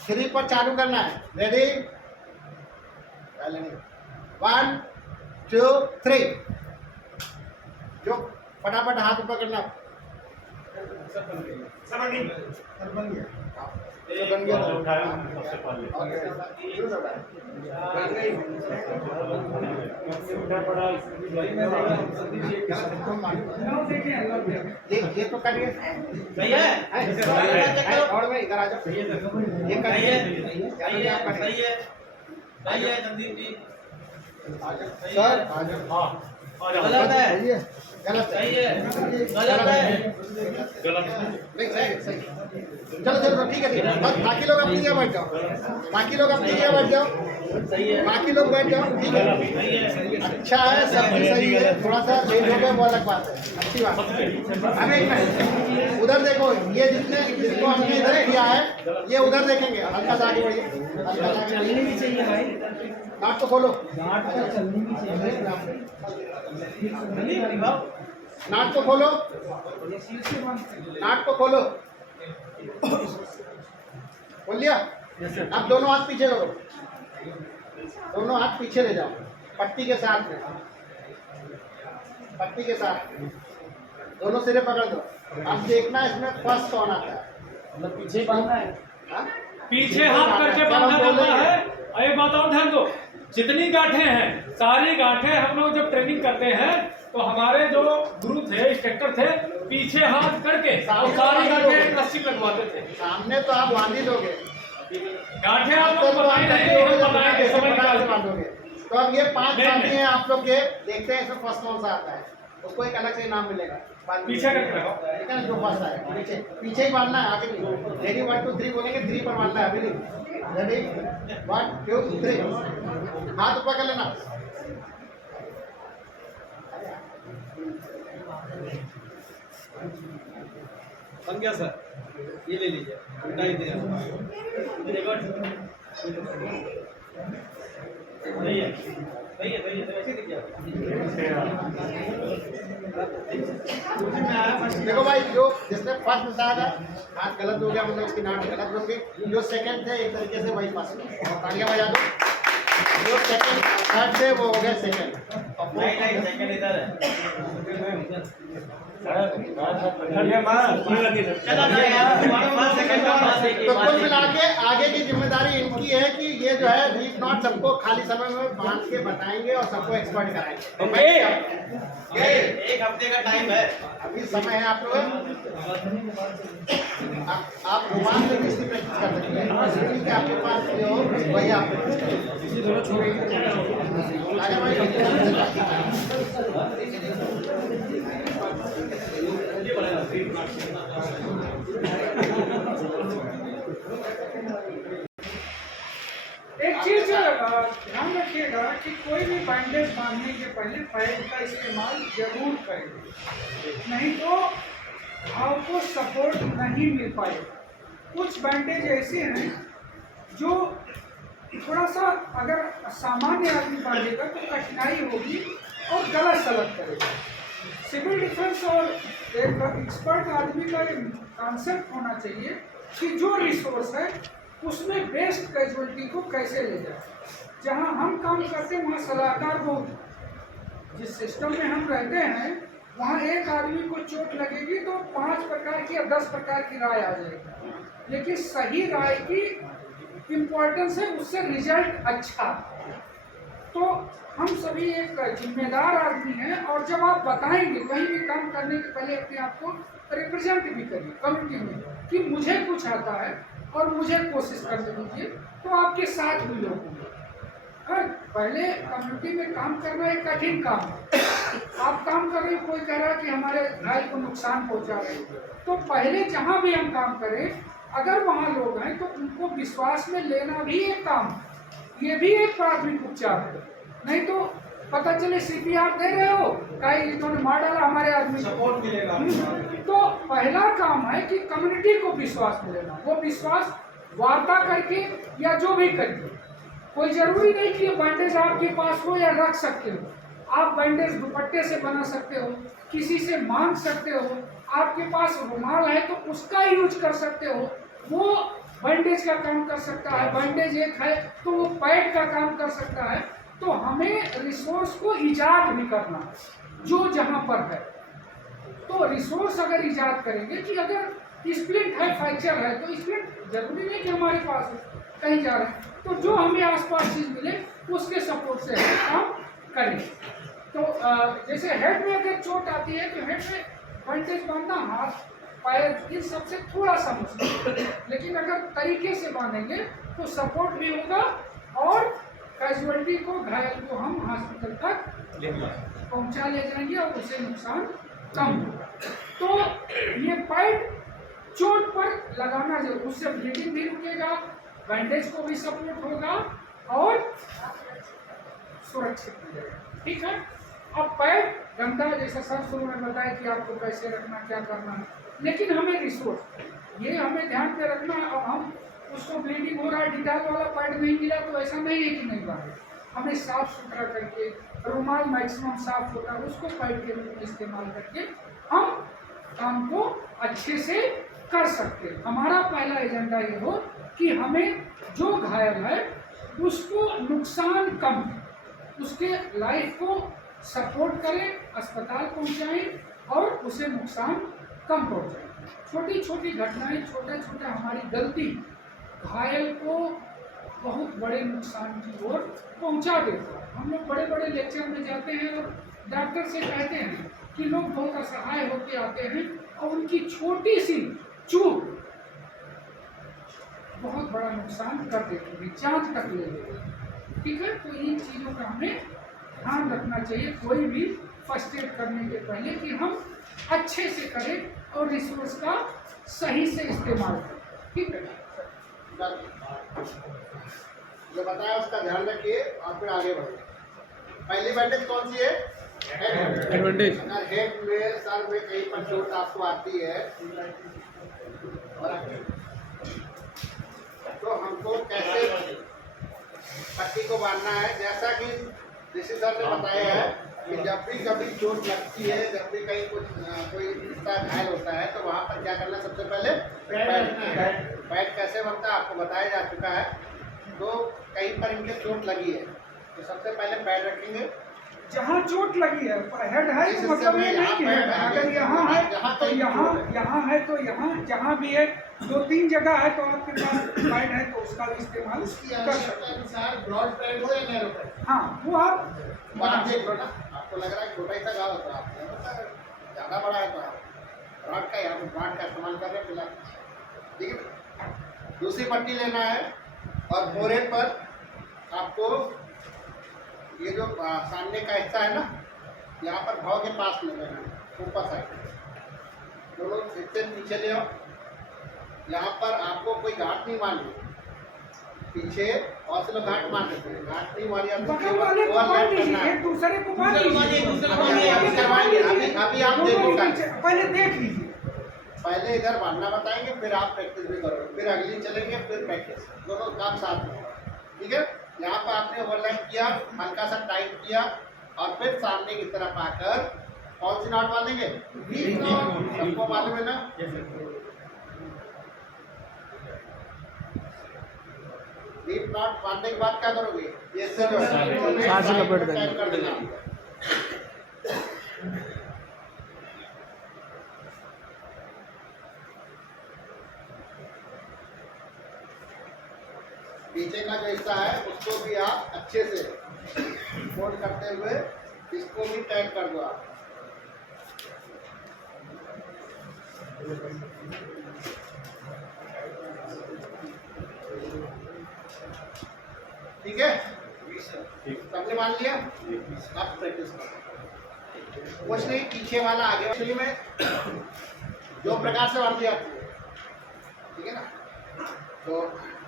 3 पर चालू करना है, रेडी, पहले नहीं, 1 2 3, जो फटाफट हाथ ऊपर करना। सब बन गया, सब बन गया, बन गया, उठाया सबसे पहले। ये तो करिए, सही है, और मैं इधर आ जाओ, ये सही करिए, है, सही है संदीप जी, सर आ जाओ। गलत है, गलत है, सही है, गलत है, नहीं सही सही। चलो चलो ठीक है, ठीक है, बस बाकी लोग अपनी जगह बैठ जाओ, बाकी लोग अपनी जगह बैठ जाओ, सही है, बाकी लोग बैठ जाओ, ठीक है। सही है, अच्छा है, सब कुछ सही है, थोड़ा सा लेट हो गया वो अलग बात है, अच्छी बात है। अब एक मिनट उधर देखो, ये जिसको हमने इधर किया है ये उधर देखेंगे, हल्का सा आगे बढ़िए, हल्का सा आगे चलनी भी चाहिए भाई, नाट को खोलो, डांट पर चलनी भी चाहिए। नाट को खोलो, नाट को खोलो, खोल लिया। अब दोनों हाथ पीछे करो, दोनों हाथ पीछे ले जाओ, पट्टी के साथ में, पट्टी के साथ दोनों सिरे पकड़ दो। अब देखना इसमें फर्स्ट कौन आता है, मतलब पीछे बांधना है, हाँ? पीछे हाथ करके बांधा जाता है। और एक बात और ध्यान दो, जितनी गांठें हैं सारी गांठें हम लोग जब ट्रेनिंग करते हैं तो हमारे जो गुरु थे, इंस्ट्रक्टर थे, पीछे हाथ करके सारी गांठें रस्सी लगवाते थे। सामने तो आप बांध ही दोगे, गांठें आप लोग बताए नहीं, हम बताएंगे, समझ निकाल बांधोगे। तो अब ये 5 साथी हैं आप लोग के, देखते हैं इसमें फर्स्ट कौन सा आता है, उसको एक अलग से इनाम मिलेगा। पीछे करके रखो, ठीक है ना, जो फर्स्ट आए पीछे पीछे ही बांधना है, आगे नहीं। रेडी 1 2 3 बोलेंगे, 3 पर बांधना है, अभी नहीं। रेडी 1 2 3, हाथ ऊपर कर लेना। बन गया सर, ये ले लीजिए, उल्टा ही दिया, सही है, सही है ऐसे दिख जाता देखो भाई, जो जिसने फर्स्ट बताया था हाथ गलत हो गया, मतलब इसकी नाट गलत बन गई। जो सेकंड थे एक तरीके से वही फर्स्ट, तालियां बजा दो। जो सेकंड थर्ड थे वो हो गया सेकंड। नहीं सेकंड इधर है चलो ना यार 1 सेकंड का पास है तो कुल मिला के आगे की जिम्मेदारी इनकी है कि ये जो है रीफ नॉट सबको खाली समय में बांध के बताएंगे और सबको एक्सपर्ट कराएंगे। ये 1 हफ्ते का टाइम है अभी समय है आप लोग, आप रोमान से किसकी प्रैक्टिस कर सकते हैं, कि आपके पास जो हो वही आप प्रैक्टिस करें। आगे भाई एक चीज ध्यान रखिएगा कि कोई भी बैंडेज बांधने के पहले पैड का इस्तेमाल जरूर करें, नहीं तो घाव को सपोर्ट नहीं मिल पाएगा। कुछ बैंडेज ऐसे हैं जो थोड़ा सा अगर सामान्य आदमी बांधेगा तो कठिनाई होगी और गलत सलत करेगा। सिविल डिफेंस और एक एक्सपर्ट आदमी का एक कॉन्सेप्ट होना चाहिए कि जो रिसोर्स है उसमें बेस्ट कैजुअलिटी को कैसे ले जाए। जहां हम काम करते हैं वहाँ सलाहकार बहुत, जिस सिस्टम में हम रहते हैं वहाँ एक आदमी को चोट लगेगी तो 5 प्रकार की या 10 प्रकार की राय आ जाएगी, लेकिन सही राय की इम्पोर्टेंस है, उससे रिजल्ट अच्छा। तो हम सभी एक जिम्मेदार आदमी हैं और जब आप बताएंगे कहीं भी काम करने के पहले अपने आप को रिप्रेजेंट भी करिए कम्युनिटी में कि मुझे कुछ आता है और मुझे कोशिश करने दीजिए, तो आपके साथ भी लोग होंगे। पहले कम्युनिटी में काम करना एक कठिन काम है। आप काम कर रहे हो, कोई कह रहा है कि हमारे भाई को नुकसान पहुंचा रहे हैं, तो पहले जहां भी हम काम करें अगर वहां लोग हैं तो उनको विश्वास में लेना भी एक काम, ये भी एक प्राथमिक उपचार है। नहीं तो पता चले CPR दे रहे हो, कई इन्होंने मार डाला हमारे आदमी को, सपोर्ट मिलेगा। तो पहला काम है कि कम्युनिटी को विश्वास मिलेगा। वो विश्वास वार्ता करके या जो भी करके, कोई जरूरी नहीं कि ये बैंडेज आपके पास हो या रख सकते हो। आप बैंडेज दुपट्टे से बना सकते हो, किसी से मांग सकते हो, आपके पास रुमाल है तो उसका यूज कर सकते हो, वो बैंडेज का काम कर सकता है। बैंडेज एक है तो वो पैड का काम कर सकता है। तो हमें रिसोर्स को ईजाद भी करना है जो जहाँ पर है। तो रिसोर्स अगर ईजाद करेंगे कि अगर स्प्लिंट है, फ्रैक्चर है, तो स्प्लिंट जरूरी नहीं कि हमारे पास है, कहीं जा रहे हैं, तो जो हमें आसपास चीज़ मिले उसके सपोर्ट से हम काम करें। तो जैसे हेड में अगर चोट आती है तो हेड में बैंडेज बांधना हाथ पैर इन सबसे थोड़ा सा मुश्किल, लेकिन अगर तरीके से बांधेंगे तो सपोर्ट भी होगा और कैजुअलिटी को, घायल को हम हॉस्पिटल तक पहुंचा ले जाएंगे और उसे नुकसान कम होगा। तो ये पैड चोट पर लगाना जरूर, उससे ब्लीडिंग भी रुकेगा, बैंडेज को भी सपोर्ट होगा और सुरक्षित मिलेगा। ठीक है। अब पैड गंदा, जैसा सर शुरू में बताया कि आपको कैसे रखना, क्या करना है, लेकिन हमें रिसोर्स ये हमें ध्यान में रखना है। अब हम उसको ब्लीडिंग हो रहा है, डिटॉल वाला पैड नहीं मिला तो ऐसा नहीं है कि नहीं बांधे, हमें साफ सुथरा करके, रुमाल मैक्सिमम साफ होता है उसको पैड के रूप में इस्तेमाल करके हम काम को अच्छे से कर सकते हैं। हमारा पहला एजेंडा ये हो कि हमें जो घायल है उसको नुकसान कम, उसके लाइफ को सपोर्ट करें, अस्पताल पहुंचाएं और उसे नुकसान कम पहुंचाएं। छोटी छोटी घटनाएं, छोटा छोटा हमारी गलती घायल को बहुत बड़े नुकसान की ओर पहुंचा देता है। हम लोग बड़े बड़े लेक्चर में जाते हैं और डॉक्टर से कहते हैं कि लोग बहुत असहाय होकर आते हैं और उनकी छोटी सी चूक बहुत बड़ा नुकसान कर देती है, जान तक ले लेती है। ठीक है। तो इन चीज़ों का हमें ध्यान रखना चाहिए कोई भी फर्स्ट एड करने के पहले कि हम अच्छे से करें और रिसोर्स का सही से इस्तेमाल करें। ठीक है। जो बताया उसका ध्यान रखिए और फिर आगे बढ़िए। पहली बैंडेज कौन सी है? Head bandage. अगर हेड में, सर में कहीं पर चोट आपको आती है तो हमको कैसे पट्टी को बांधना है, जैसा कि ऋषि सर ने बताया है कि जब भी कभी चोट लगती है, जब भी कहीं कुछ कोई हिस्सा घायल होता है तो वहाँ पर क्या करना है? सबसे पहले पैड कैसे बनता है आपको बताया जा चुका है। तो कहीं पर इनके चोट लगी है तो सबसे पहले पैड रखेंगे। जहाँ चोट लगी है हेड है तो मतलब ये नहीं कि हेड है। अगर यहाँ है तो यहाँ है तो यहाँ, जहाँ भी है 2-3 जगह है तो आपके पास पैड है तो उसका भी इस्तेमाल उसकी आवश्यकता अनुसार ब्रॉड पैड हो या नैरो पैड, हाँ वो आप आप देख लो ना। आपको लग रहा है छोटा ही सा घाव होता है, आपको ज़्यादा बड़ा है तो आप ब्रॉड का यहाँ पर ब्रॉड का इस्तेमाल कर रहे हैं फिलहाल, ठीक है। दूसरी पट्टी लेना है और फोरहेड पर आपको ये जो सामने का हिस्सा है ना, यहाँ पर भाव के पास में लेना है, ऊपर साइड दोनों हिस्से पीछे ले आओ। यहाँ पर आपको कोई घाट नहीं मारनी, पीछे और से लोग घाट मार देते हैं, घाट नहीं मारी बगल वाले को बांध दीजिए, एक दूसरे को बांध दीजिए। अभी आप देखो, पहले देख लीजिए, पहले इधर बांधना बताएंगे फिर आप प्रैक्टिस भी करोगे, फिर अगली चलेंगे फिर प्रैक्टिस, दोनों काम साथ में, ठीक है। यहाँ पर आपने ओवरलैप किया, हल्का सा टाइट किया और फिर सामने की तरफ आकर कौन सी नॉट बांधेंगे? V knot. सबको मालूम है ना? डीप नॉट बांधने के बाद क्या करोगे? ये से जो टाइट कर देना। पीछे का जो हिस्सा है उसको भी आप अच्छे से फोल्ड करते हुए इसको भी टाइट कर दो आप। ठीक है, सबने मान लिया। आप प्रैक्टिस करो, कुछ नहीं, पीछे वाला आगे वाली में जो प्रकार से बांध दिया, ठीक है ना। तो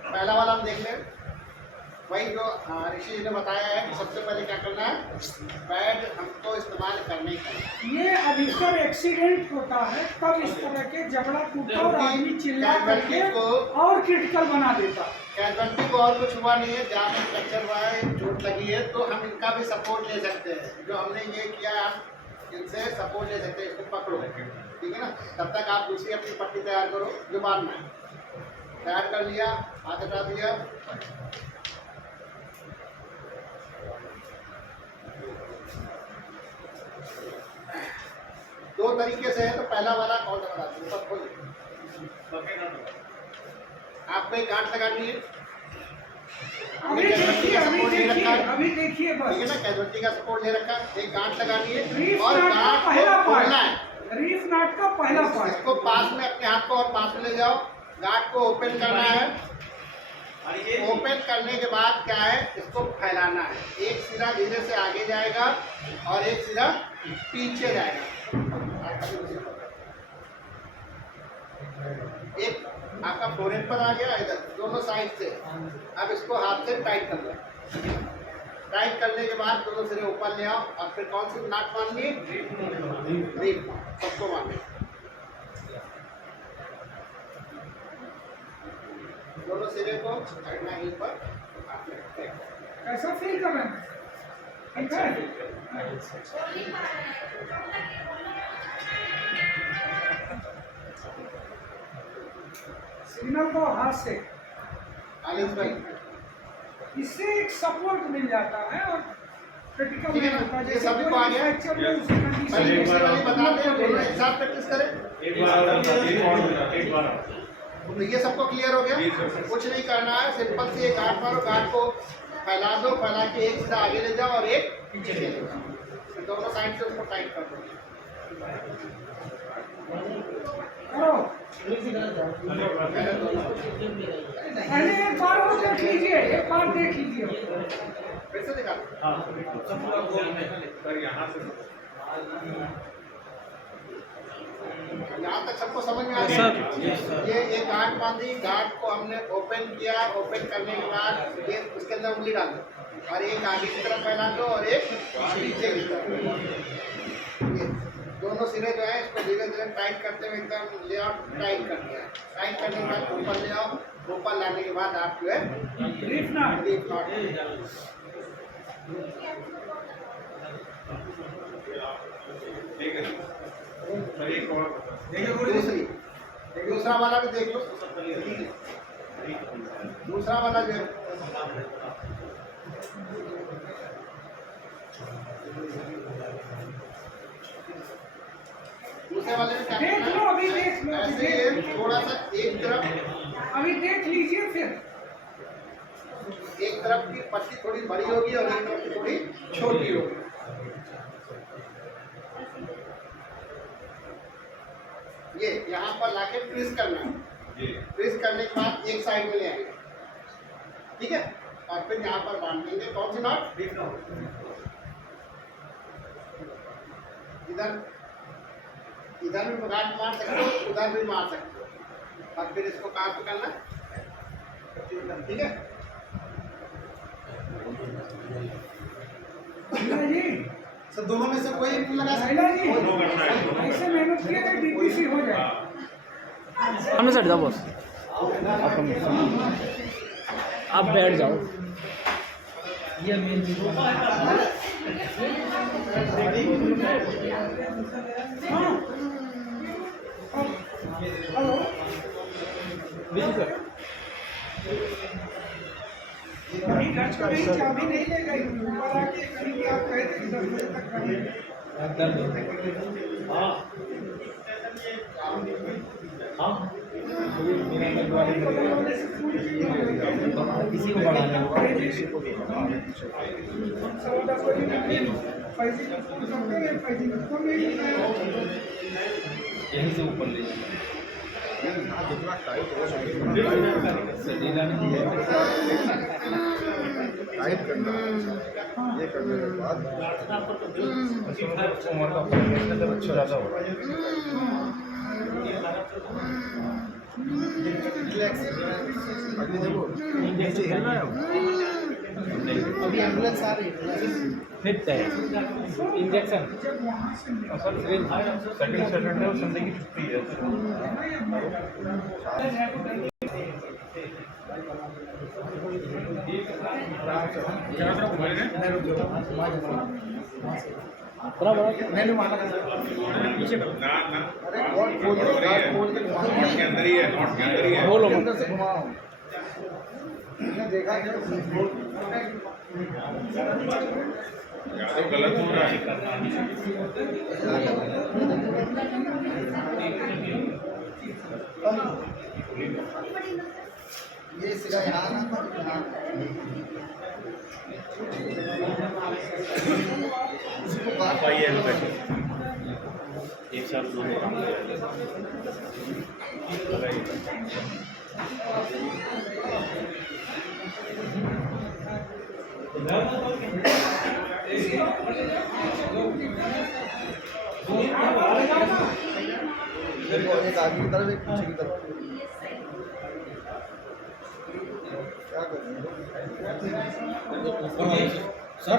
पहला वाला हम देख लें, वही जो ऋषि जी ने बताया है कि सबसे पहले क्या करना है? पैड हमको इस्तेमाल करने का। ये अधिकतर एक्सीडेंट होता है तब इस तरह के जबड़ा टूटा और आदमी चिल्ला करके और क्रिटिकल बना देता। कैजुअलिटी को और कुछ हुआ नहीं है, जहाँ पर फ्रैक्चर हुआ है, चोट लगी है, तो हम इनका भी सपोर्ट ले सकते हैं। जो हमने ये किया आप इनसे सपोर्ट ले सकते हैं, इसको पकड़ो, ठीक है ना। तब तक आप दूसरी अपनी पट्टी तैयार करो, जो बांधना है तैयार कर लिया, हाथ हटा दिया। दो तरीके से है, तो पहला वाला कौन सा बता दूँ? ऊपर खोलिए, आपको एक गांठ लगानी है। अभी देखिए बस, ठीक है ना, कैजुअलिटी का सपोर्ट ले रखा है, एक गांठ लगानी है रीफ और नाट का गांठ पहला को खोलना है। पार्ट, रीफ नाट का पहला पार्ट, इसको पास में, अपने हाथ को और पास में ले जाओ, गांठ को ओपन करना है। ओपन करने के बाद क्या है? इसको फैलाना है। एक सिरा धीरे से आगे जाएगा और एक सिरा पीछे जाएगा। एक आपका फोरहेड पर आ गया, इधर दोनों साइड से। अब इसको हाथ से टाइट कर लो। टाइट करने के बाद दोनों सिरे ऊपर ले आओ और फिर कौन सी नाट मारनी है? रीफ। सबको मारनी, दोनों सिरे को हटना ही पर। कैसा फील कर रहे हैं? ठीक है, सिग्नल को हाथ से, आलिस भाई, इससे एक सपोर्ट मिल जाता है और क्रिटिकल ठीक है ना? होता है। ये जैसे सभी को कोई आ गया? फ्रैक्चर में उसी कंडीशन पहले में दूसरे वाली बता दें, दोनों एक साथ प्रैक्टिस करें। एक बार तो ये सबको क्लियर हो गया? कुछ नहीं करना है, सिंपल से एक गांठ मारो, गांठ को फैला दो, फैला के एक सीधा आगे ले जाओ और एक पीछे ले जाओ, फिर दोनों साइड से उसको टाइट कर दो। करो। पहले एक बार और देख लीजिए, एक बार देख लीजिए। फिर से दिखा। यहाँ तक सबको समझ में आ गया? ये एक गांठ बांधी, गांठ को हमने ओपन किया, ओपन करने के बाद ये उसके अंदर उंगली डाल दो और एक आगे की तरफ फैला दो और एक पीछे की तरफ। ये दोनों सिरे जो है इसको धीरे धीरे टाइट करते हुए एकदम ले आओ, टाइट कर दिया। टाइट करने के बाद ऊपर ले आओ, ऊपर लाने के बाद आप जो है रीफ नाट, रीफ नॉट दूसरी दूसरा वाला भी देख लो, दूसरा वाला जो है दूसरे वाले में क्या देख करना लो, है? अभी देख लो, अभी ऐसे देख ये थोड़ा सा एक तरफ लीजिए फिर। एक तरफ की पट्टी थोड़ी बड़ी होगी और एक तरफ की थोड़ी छोटी होगी। ये यहाँ पर लाके ट्विस्ट करना है, ट्विस्ट करने के बाद एक साइड में ले आएंगे, ठीक है, और फिर यहाँ पर बांध देंगे। कौन सी नॉट? इधर इधर भी गांठ मार सकते हो, उधर भी मार सकते हो, और फिर इसको कहाँ पे करना है, ठीक है। जी सर दोनों में से कोई एक लगा सकते महिला जी ऐसे मेहनत किया कि डीपीसी हो जाए। सामने से हट जाओ बॉस, आप बैठ जाओ। ये मेन हेलो कहीं खर्च कहीं चाबी नहीं ले गई, ऊपर आके कहीं भी आप कहे थे कि 10 बजे तक करेंगे। किसी को बढ़ाना यहीं से ऊपर ले टाइप करना ये करने के बाद अच्छा ज़्यादा होगा। अभी देखो नीचे हिलना है अभी एम्बुलेंस आ रही है। फिफ्थ है इंजेक्शन सेकंड सैटरडे और संडे की छुट्टी है। अंदर ही है, नॉट के अंदर ही है। बोलो देखा तो गलत हो रहा है। ये सीधा यहाँ ना आप आइए बैठो। एक साथ दोनों काम एक आगे की तरफ एक पीछे की तरफ क्या कर रहे हैं सर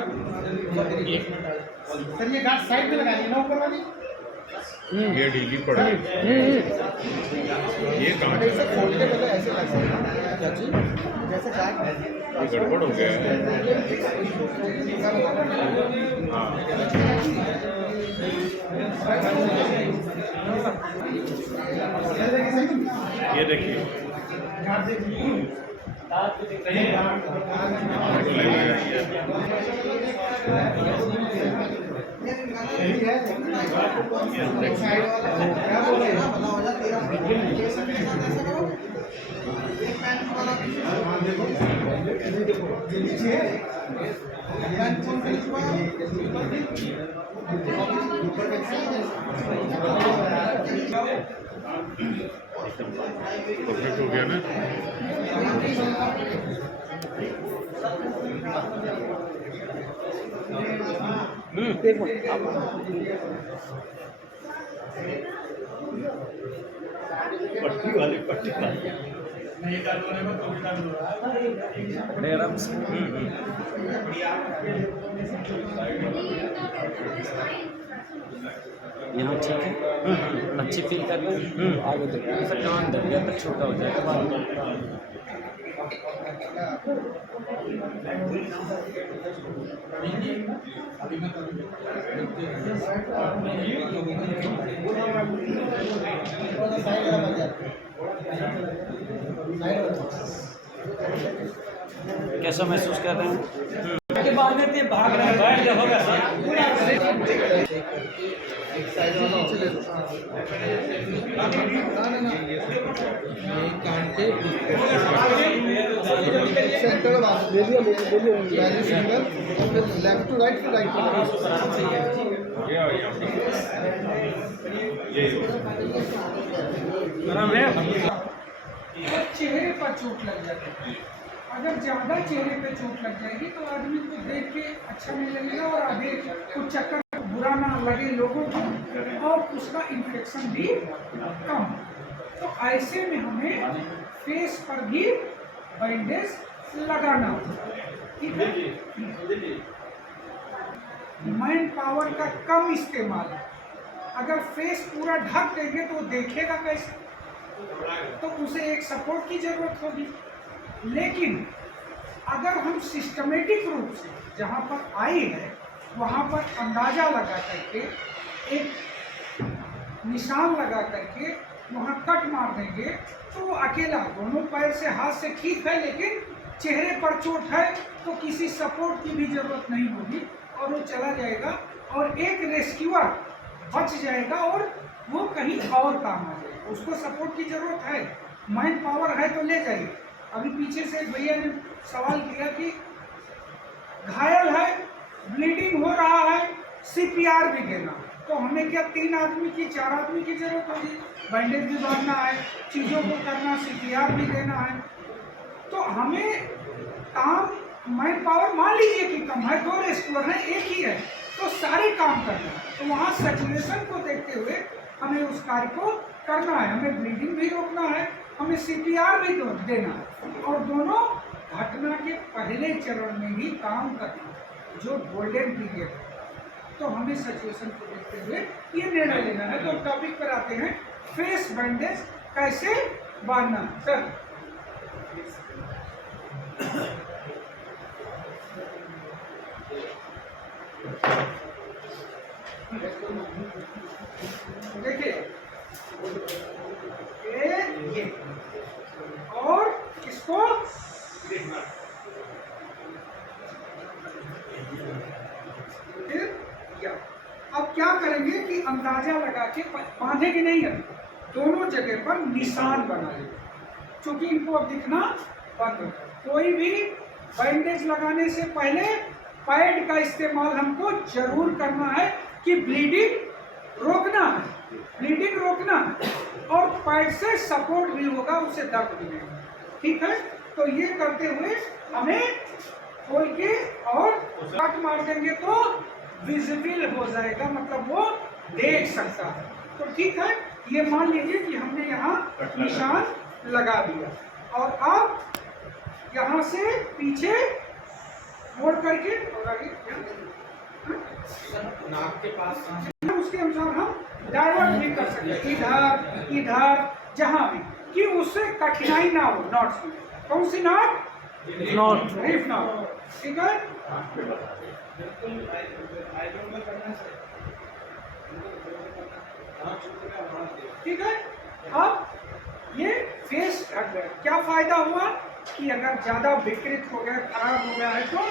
ये गार्ड साइड में लगाइए ना, ऊपर वाली। ये ढीली पड़ गई। ये कहाँ ऐसे खोल के पहले ऐसे लगा क्या चीज जैसे गार्ड ये गड़बड़ हो गया है। हाँ ये देखिए परफेक्ट हो गया ना। पट्टी वाली यहाँ ठीक है, अच्छी फील कर रहे हैं। आगे देखो ऐसा कान दबिया तक छोटा हो जाएगा। कैसा महसूस कर रहे हैं? के बाद में ते भाग रहे हैं, बैठ जाओ होगा सर। एक साइड वाला चले सेंटर बात ले लिया वैल्यू सिंगल फिर लेफ्ट टू राइट चेहरे पर चोट लग जाती है। अगर ज़्यादा चेहरे पे चोट लग जाएगी तो आदमी को देख के अच्छा नहीं लगेगा और आगे कुछ चक्कर बुरा ना लगे लोगों को और उसका इन्फेक्शन भी कम। तो ऐसे में हमें फेस पर भी बैंडेज लगाना होगा, ठीक है। मैन पावर का कम इस्तेमाल। अगर फेस पूरा ढक देंगे तो वो देखेगा कैसे, तो उसे एक सपोर्ट की जरूरत होगी। लेकिन अगर हम सिस्टमेटिक रूप से जहाँ पर आई है वहाँ पर अंदाज़ा लगा करके एक निशान लगा करके वहाँ कट मार देंगे तो वो अकेला दोनों पैर से हाथ से ठीक है, लेकिन चेहरे पर चोट है तो किसी सपोर्ट की भी जरूरत नहीं होगी और वो चला जाएगा और एक रेस्क्यूअर बच जाएगा और वो कहीं और काम आ जाएगा। उसको सपोर्ट की जरूरत है, मैन पावर है तो ले जाइए। अभी पीछे से एक भैया ने सवाल किया कि घायल है, ब्लीडिंग हो रहा है, सीपीआर भी देना, तो हमें क्या 3 आदमी की 4 आदमी की जरूरत होगी? बैंडेज भी बांधना है, चीज़ों को करना, सीपीआर भी देना है, तो हमें काम मैन पावर मान लीजिए कि कम है, 2 रेस्क्यूअर है, एक ही है, तो सारे काम करना है। तो वहाँ सिचुएशन को देखते हुए हमें उस कार्य को करना है। हमें ब्लीडिंग भी रोकना है, हमें सीपीआर भी देना है और दोनों घटना के पहले चरण में ही काम करना है, जो गोल्डन पीरियड है। तो हमें सिचुएशन को देखते हुए ये निर्णय लेना है। तो टॉपिक पर आते हैं, फेस बैंडेज कैसे बांधना। सर देखिए ये और इसको फिर या अब क्या करेंगे कि अंदाजा लगा के बांधेंगे नहीं है, दोनों जगह पर निशान बना लेंगे, क्योंकि इनको अब दिखना बंद हो। कोई भी बैंडेज लगाने से पहले पैड का इस्तेमाल हमको जरूर करना है कि ब्लीडिंग रोकना है, ब्लीडिंग रोकना है और पैड से सपोर्ट भी होगा, उससे दर्द भी नहीं होगा, ठीक है। तो ये करते हुए हमें खोल के और कट मार देंगे तो विजिबल हो जाएगा, मतलब वो देख सकता है। तो ठीक है, ये मान लीजिए कि हमने यहाँ निशान लगा दिया और अब यहाँ से पीछे मोड़ करके और आगे नाक के पास उसके अनुसार हम डाइवर्ट भी कर सकते हैं, इधर इधर जहाँ भी, कि उससे कठिनाई ना हो। नॉट्स में कौन सी नॉट? रिफ नॉट, ठीक है। ठीक है, अब ये फेस ढक गया। क्या फायदा हुआ कि अगर ज्यादा विकृत हो गया, खराब हो गया है तो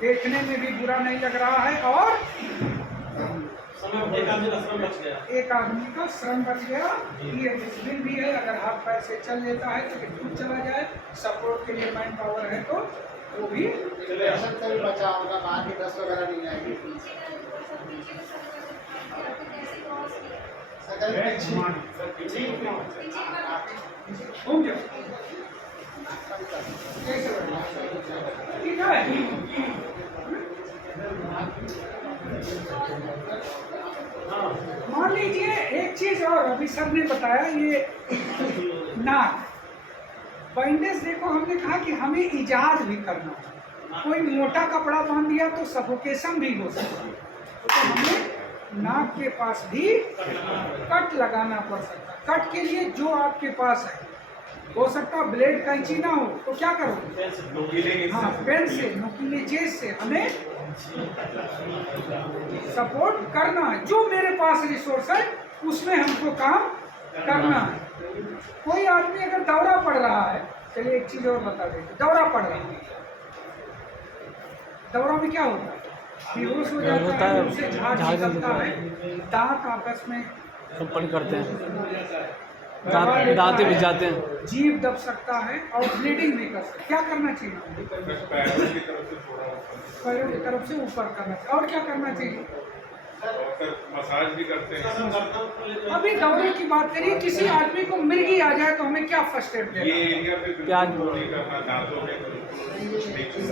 देखने में भी बुरा नहीं लग रहा है और एक आदमी का श्रम बच गया। ये विजिबल भी है, अगर हाथ पैर से चल लेता है तो खुद चला जाए, सपोर्ट के लिए मैन पावर है तो वो भी से भी बचा होगा, बाहर की डस्ट वगैरह नहीं आएगी। हो गया, ठीक है। मान लीजिए एक चीज और अभी सर ने बताया, ये नाक बैंडेज, देखो हमने कहा कि हमें इजाज भी करना है। कोई मोटा कपड़ा बांध दिया तो सफोकेशन भी हो सकता है, तो हमें नाक के पास भी कट लगाना पड़ सकता है। कट के लिए जो आपके पास है, हो सकता है ब्लेड कैंची ना हो तो क्या करोगे? हाँ, पेन से, नुकीले चीज से हमें सपोर्ट करना है। जो मेरे पास रिसोर्स है उसमें हमको काम करना है। कोई आदमी अगर दौरा पड़ रहा है, चलिए एक चीज और बता देते, दौरा पड़ रहा है, दौरा में क्या होता है? बेहोश हो जाता है, उसे झाड़ निकलता है, दांत आपस में कंपन करते हैं, दांत भी जाते हैं, जीभ दब सकता है और ब्लीडिंग भी कर सकता है। क्या करना चाहिए? पैरों की तरफ से ऊपर करना चाहिए। और क्या करना चाहिए? मसाज भी करते हैं। अभी दौरे की बात करिए, किसी आदमी को मिर्गी आ जाए तो हमें क्या फर्स्ट एड देना? ये एरिया पे प्याज नहीं करना, दांतों में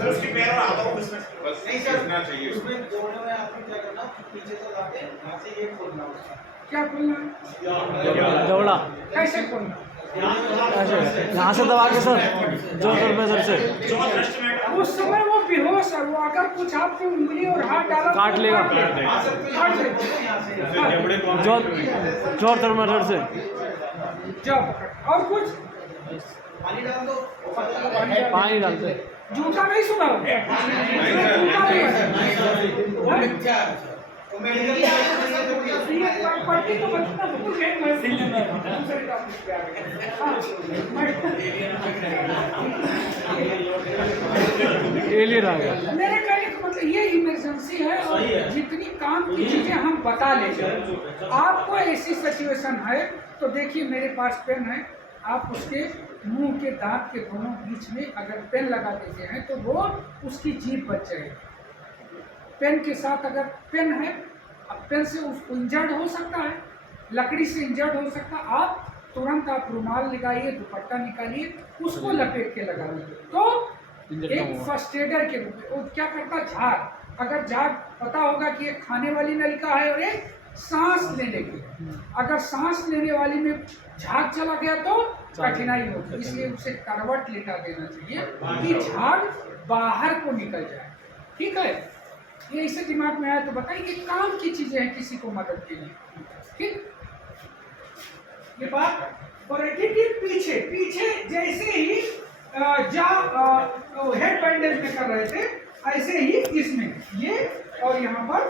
उसकी पैर और हाथों को घिसना बस नहीं सर, घिसना चाहिए। उसमें दौड़ने में आपको क्या करना, पीछे से लाके यहाँ से ये खोलना उसका। क्या खोलना है? दौड़ा कैसे खोलना? यहाँ से दबा के सर, जोर जोर में सबसे उस समय वो बेहोश है, वो अगर कुछ आपकी उंगली और हाथ डाला तो काट लेगा। काट लेगा। जोर जोर थर्मामीटर से जाओ पकड़। और कुछ पानी डाल दो, पानी डालते हैं। जूता नहीं सुना हो? जूता नहीं है। वो मेडिकल ये पट्टी तो बचना बिल्कुल नहीं है। दूसरे टॉपिक पे आ गए। एलियन आ गया। मेरे कहने का मतलब ये इमरजेंसी है और जितनी काम की चीजें हम बता लेंगे। आपको ऐसी सिचुएशन है तो देखिए मेरे पास पेन है, आप उसके मुंह के दांत के दोनों बीच में अगर पेन लगा देते हैं तो वो उसकी जीभ बच जाएगी। पेन के साथ अगर पेन है, अब पेन से उसको इंजर्ड हो सकता है, लकड़ी से इंजर्ड हो सकता है, आप तुरंत आप रुमाल लगाइए, दुपट्टा निकालिए, उसको लपेट के लगा दीजिए। तो एक फर्स्ट एडर के रूप में वो क्या करता है? झाग, अगर झाग पता होगा कि एक खाने वाली नलिका है और एक सांस लेने की, अगर सांस लेने वाली में झाग चला गया तो कठिनाई होगी, इसलिए उसे करवट लेटा देना चाहिए कि झाग बाहर को निकल जाए। ठीक है, ये इसे दिमाग में आया तो बताइए, काम की चीजें हैं किसी को मदद के लिए। ठीक, ये बात वैरायटी के पीछे पीछे जैसे ही हेड बैंडेज में कर रहे थे ऐसे ही इसमें ये और यहाँ पर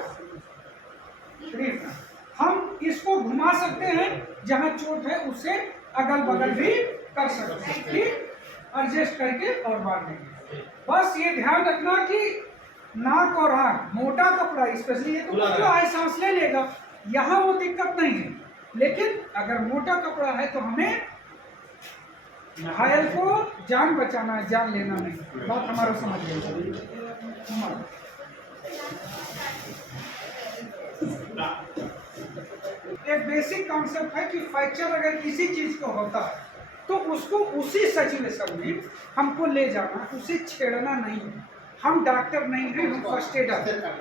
हम इसको घुमा सकते हैं, जहाँ चोट है उससे अगल बगल भी कर सकते हैं। ठीक, एडजस्ट करके और बांध देंगे। बस ये ध्यान रखना कि नाक और आँख, मोटा कपड़ा स्पेशली, ये तो पतला है, सांस ले लेगा, यहाँ वो दिक्कत नहीं है। लेकिन अगर मोटा कपड़ा है तो हमें घायल को जान बचाना है, जान लेना नहीं। बात हमारा समझ गए? एक बेसिक कॉन्सेप्ट है कि फ्रैक्चर अगर किसी चीज को होता है तो उसको उसी सिचुएशन में हमको ले जाना, उसे छेड़ना नहीं है। हम डॉक्टर नहीं हैं, हम फर्स्ट एडर,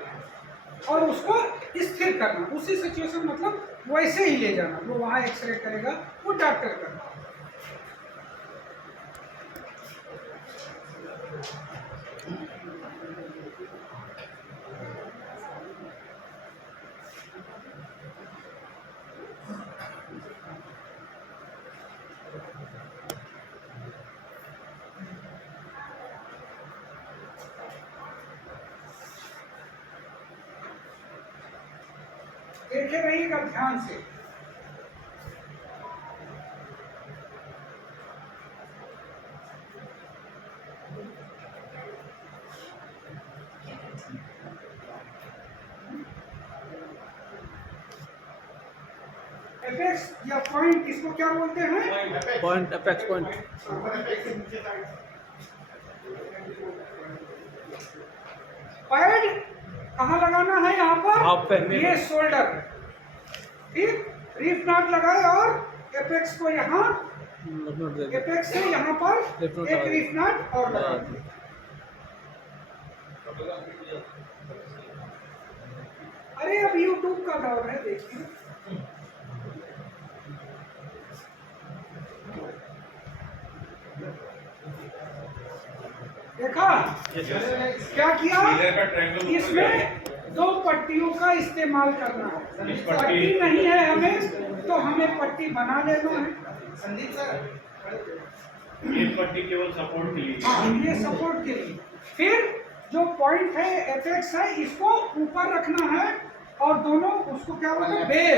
और उसको स्थिर करना उसी सिचुएशन, मतलब वैसे ही ले जाना। वो वहाँ एक्सरे करेगा, वो डॉक्टर करना। देखे रहिएगा ध्यान से। एपेक्स या पॉइंट, इसको क्या बोलते हैं? Point, apex point. पैड कहाँ लगाना है? यहाँ हाफ पर, पे। ये शोल्डर, ठीक, रीफ नॉट लगाए और एपेक्स को यहाँ, एपेक्स से यहाँ पर एक रीफ नॉट और लगा दें। अरे अब यूट्यूब का दौर है, देखिए। देखा क्या किया? इसमें दो पट्टियों का इस्तेमाल करना है। पट्टी नहीं है हमें तो हमें पट्टी बना लेना है। संदीप सर एक पट्टी केवल सपोर्ट के लिए। हाँ, ये सपोर्ट के लिए। फिर जो पॉइंट है एपेक्स है, इसको ऊपर रखना है और दोनों उसको क्या बोलते हैं,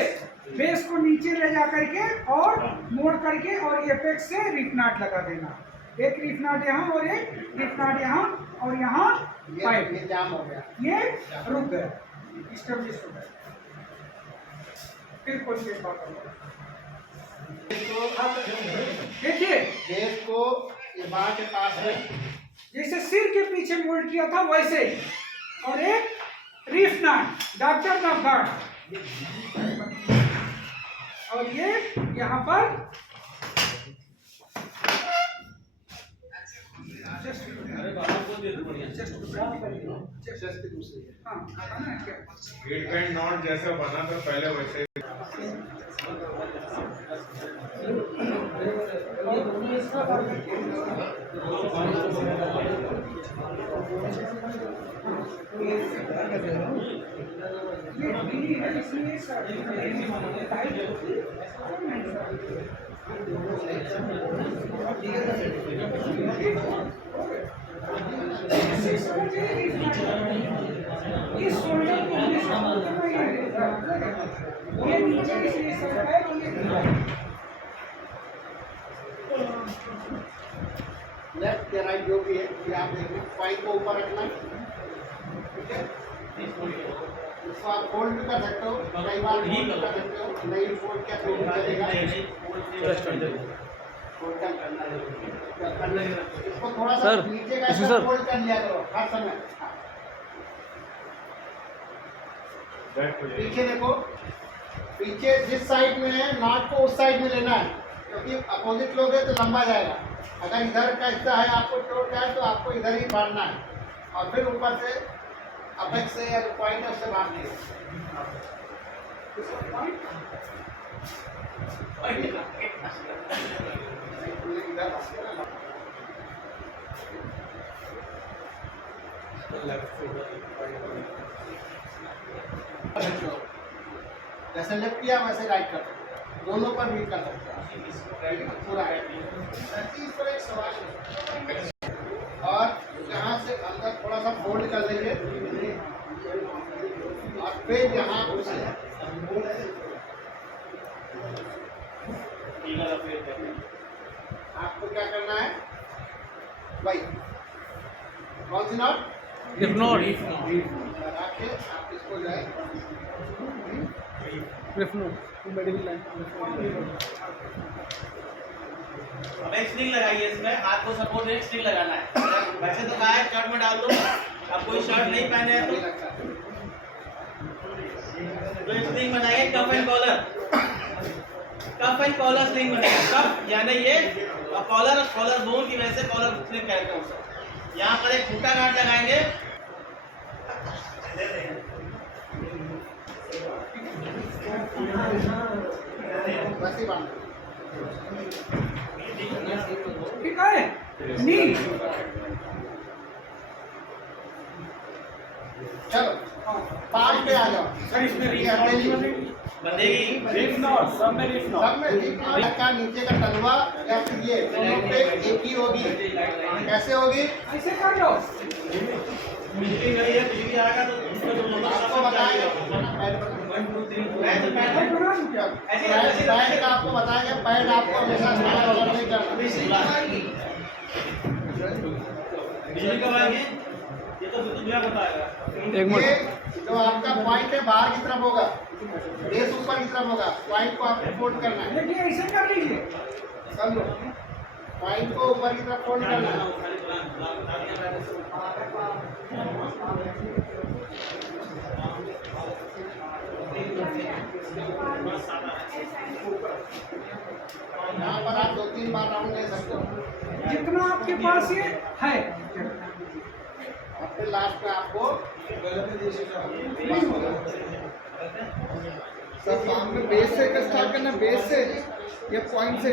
बेस को नीचे ले जा करके और मोड़ करके और एपेक्स से रिप नॉट लगा देना। एक रिप नॉट यहाँ और एक रिप नॉट यहाँ और यहाँ पाइप। ये जाम हो गया, ये रुक गया, स्टेब्लिश हो गया। फिर कोई एक बात होगा, देखिए बेस को ये बार के पास है, जैसे सिर के पीछे मोल्ड किया था वैसे ही, और एक रीफ नॉट डॉक्टर का गार्ड, और ये यहाँ पर गेट बैंड नॉट जैसा बना था पहले वैसे ही। इस शोल्डर को हमने सपोर्ट करना ये नीचे इसलिए सरका है कि ये लेफ्ट या राइट जो भी है ये आप देखना, पाइप को ऊपर रखना, ठीक है। इसको आप फोल्ड भी कर सकते हो, कई बार फोल्ड कर सकते हो, नहीं फोल्ड किया तो चलेगा। फोल्ड करना है, इसको थोड़ा सा सर, नीचे का इसमें सर। फोल्ड कर लिया करो हर समय। पीछे देखो, पीछे जिस साइड में है नॉट को उस साइड में लेना है, क्योंकि अपोजिट लोगे तो लंबा जाएगा। अगर इधर का हिस्सा है आपको चोट है तो आपको इधर ही बांधना है और फिर ऊपर से अपेक्स से या पॉइंट है उससे बांध लीजिए। जैसे लेफ्ट किया वैसे राइट कर सकते हो, दोनों पर भी कर सकते हो पूरा है। इस पर एक सवाल है, और यहाँ से अंदर थोड़ा सा फोल्ड कर लेंगे और फिर यहाँ उसे आपको क्या करना है भाई, कौन सी नॉट रिप नॉट, लगा के आप इसको जो है रिप नॉट अब एक स्ट्रिंग लगाइए, इसमें हाथ को सपोर्ट एक स्ट्रिंग लगाना है। वैसे तो कहा है शर्ट में डाल दो, अब कोई शर्ट नहीं पहने हैं तो स्ट्रिंग बनाइए, cuff and collar, cuff and collar string बनाइए। कफ यानी ये कॉलर, कॉलर बोन की वजह से कॉलर स्ट्रिंग कहते हैं उसे। यहाँ पर एक फूटा गांठ लगाएंगे, वैसे बांध ठीक है। नी चलो पार पे आ जाओ। सर इसमें ये हथेली बंदेगी रिप नॉट, सब में रिप नॉट। सब में रिप नॉट का नीचे का तलवा या फिर ये दोनों पे एक ही होगी। कैसे होगी ऐसे कर लो, बिजली गई है, बिजली आएगा तो उसको जो आपको बताएंगे, भाई बना दो क्या? पैड का आपको बताएंगे, पैड आपको हमेशा नहीं करना। बिजली कब आएगी ये तो दुनिया बताएगा। एक मिनट, ये जो आपका पॉइंट है बाहर की तरफ होगा, बेस ऊपर की तरफ होगा, पॉइंट को आपको फोल्ड करना है। देखिए ऐसे कर लीजिए, कर लो, पॉइंट को ऊपर की तरफ फोल्ड करना है। यहाँ पर आप 2-3 बार राउंड ले सकते हो। जितना आपके पास ये है। और फिर लास्ट में आपको सब काम में बेस से स्टार्ट करना, बेस से या पॉइंट से?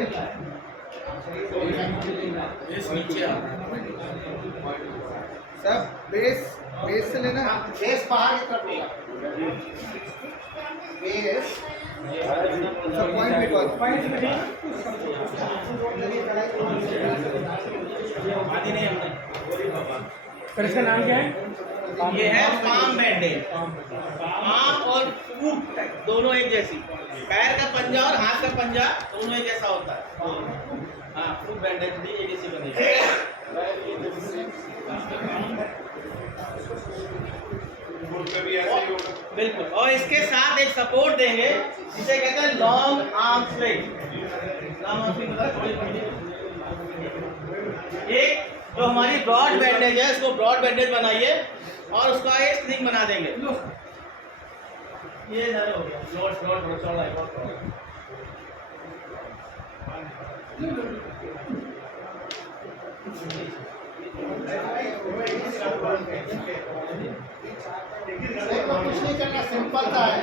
सब बेस से लेना। बेस बाहर की तरफ होगा। बेस पॉइंट पे कॉल आदि नहीं हमने सर इसका नाम क्या है? ये है पाम बैंडेज। पाम और फूट दोनों एक जैसी, पैर का पंजा और हाथ का पंजा दोनों एक जैसा होता है। हाँ, फूट बैंडेज भी एक जैसी बनेगी। बिल्कुल, और इसके साथ एक सपोर्ट देंगे जिसे कहते हैं long arm sling. Long arm sling एक जो हमारी ब्रॉड बैंडेज है, इसको ब्रॉड बैंडेज बनाइए और उसका एक स्लिंग बना देंगे। ये ज़्यादा हो गया, नोट चौड़ा है बहुत। कुछ नहीं करना, सिंपल सा है।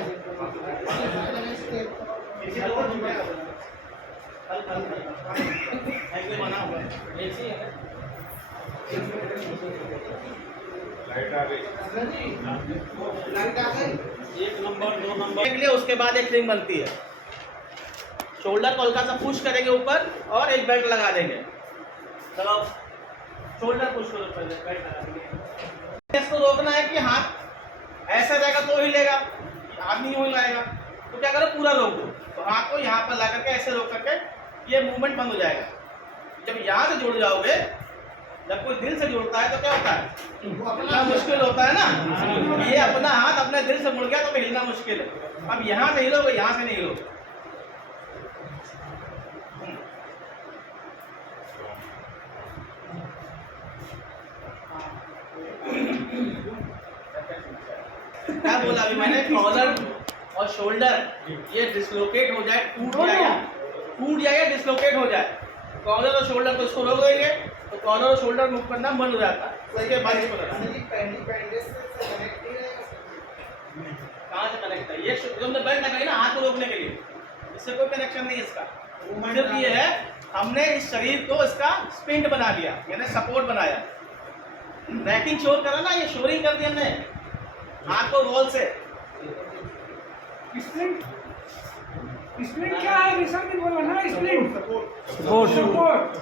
एक नंबर 2 नंबर के लिए उसके बाद एक रिंग बनती है। शोल्डर को हल्का सा पुश करेंगे ऊपर और एक बेल्ट लगा देंगे। चलो शोल्डर पुश करो, पहले बेल्ट लगा देंगे। इसको रोकना है कि हाथ ऐसा जाएगा तो हिलेगा, आदमी यूं हिलाएगा, तो क्या करो पूरा रोक दो। तो हाथ को यहाँ पर ला करके ऐसे रोक करके ये मूवमेंट बंद हो जाएगा। जब यहाँ से जुड़ जाओगे, जब कोई दिल से जुड़ता है तो क्या होता है, हिलना मुश्किल होता है ना। ये अपना हाथ अपने दिल से मुड़ गया तो हिलना मुश्किल है। अब यहाँ से हिलोगे, यहाँ से नहीं हिलोगे। क्या बोला अभी मैंने, कॉलर और शोल्डर ये डिसलोकेट हो जाए, टूट जाए या डिसलोकेट हो जाए, कॉलर और शोल्डर को इसको रोक देंगे तो कॉलर और शोल्डर मूव करना बंद हो जाता है। तो इसके बाद इसको कहाँ से कनेक्ट है, ये जो हमने बेल्ट लगाई ना हाथ को रोकने के लिए, इससे कोई कनेक्शन नहीं है इसका। सिर्फ ये है हमने इस शरीर को इसका स्पिंड बना दिया, यानी सपोर्ट बनाया। रैकिंग शोर करा ना, ये शोरिंग कर दी हमने हाथ को वॉल से। स्प्लिंट क्या है? ऋषभ ने बोला ना स्प्लिंट सपोर्ट सपोर्ट।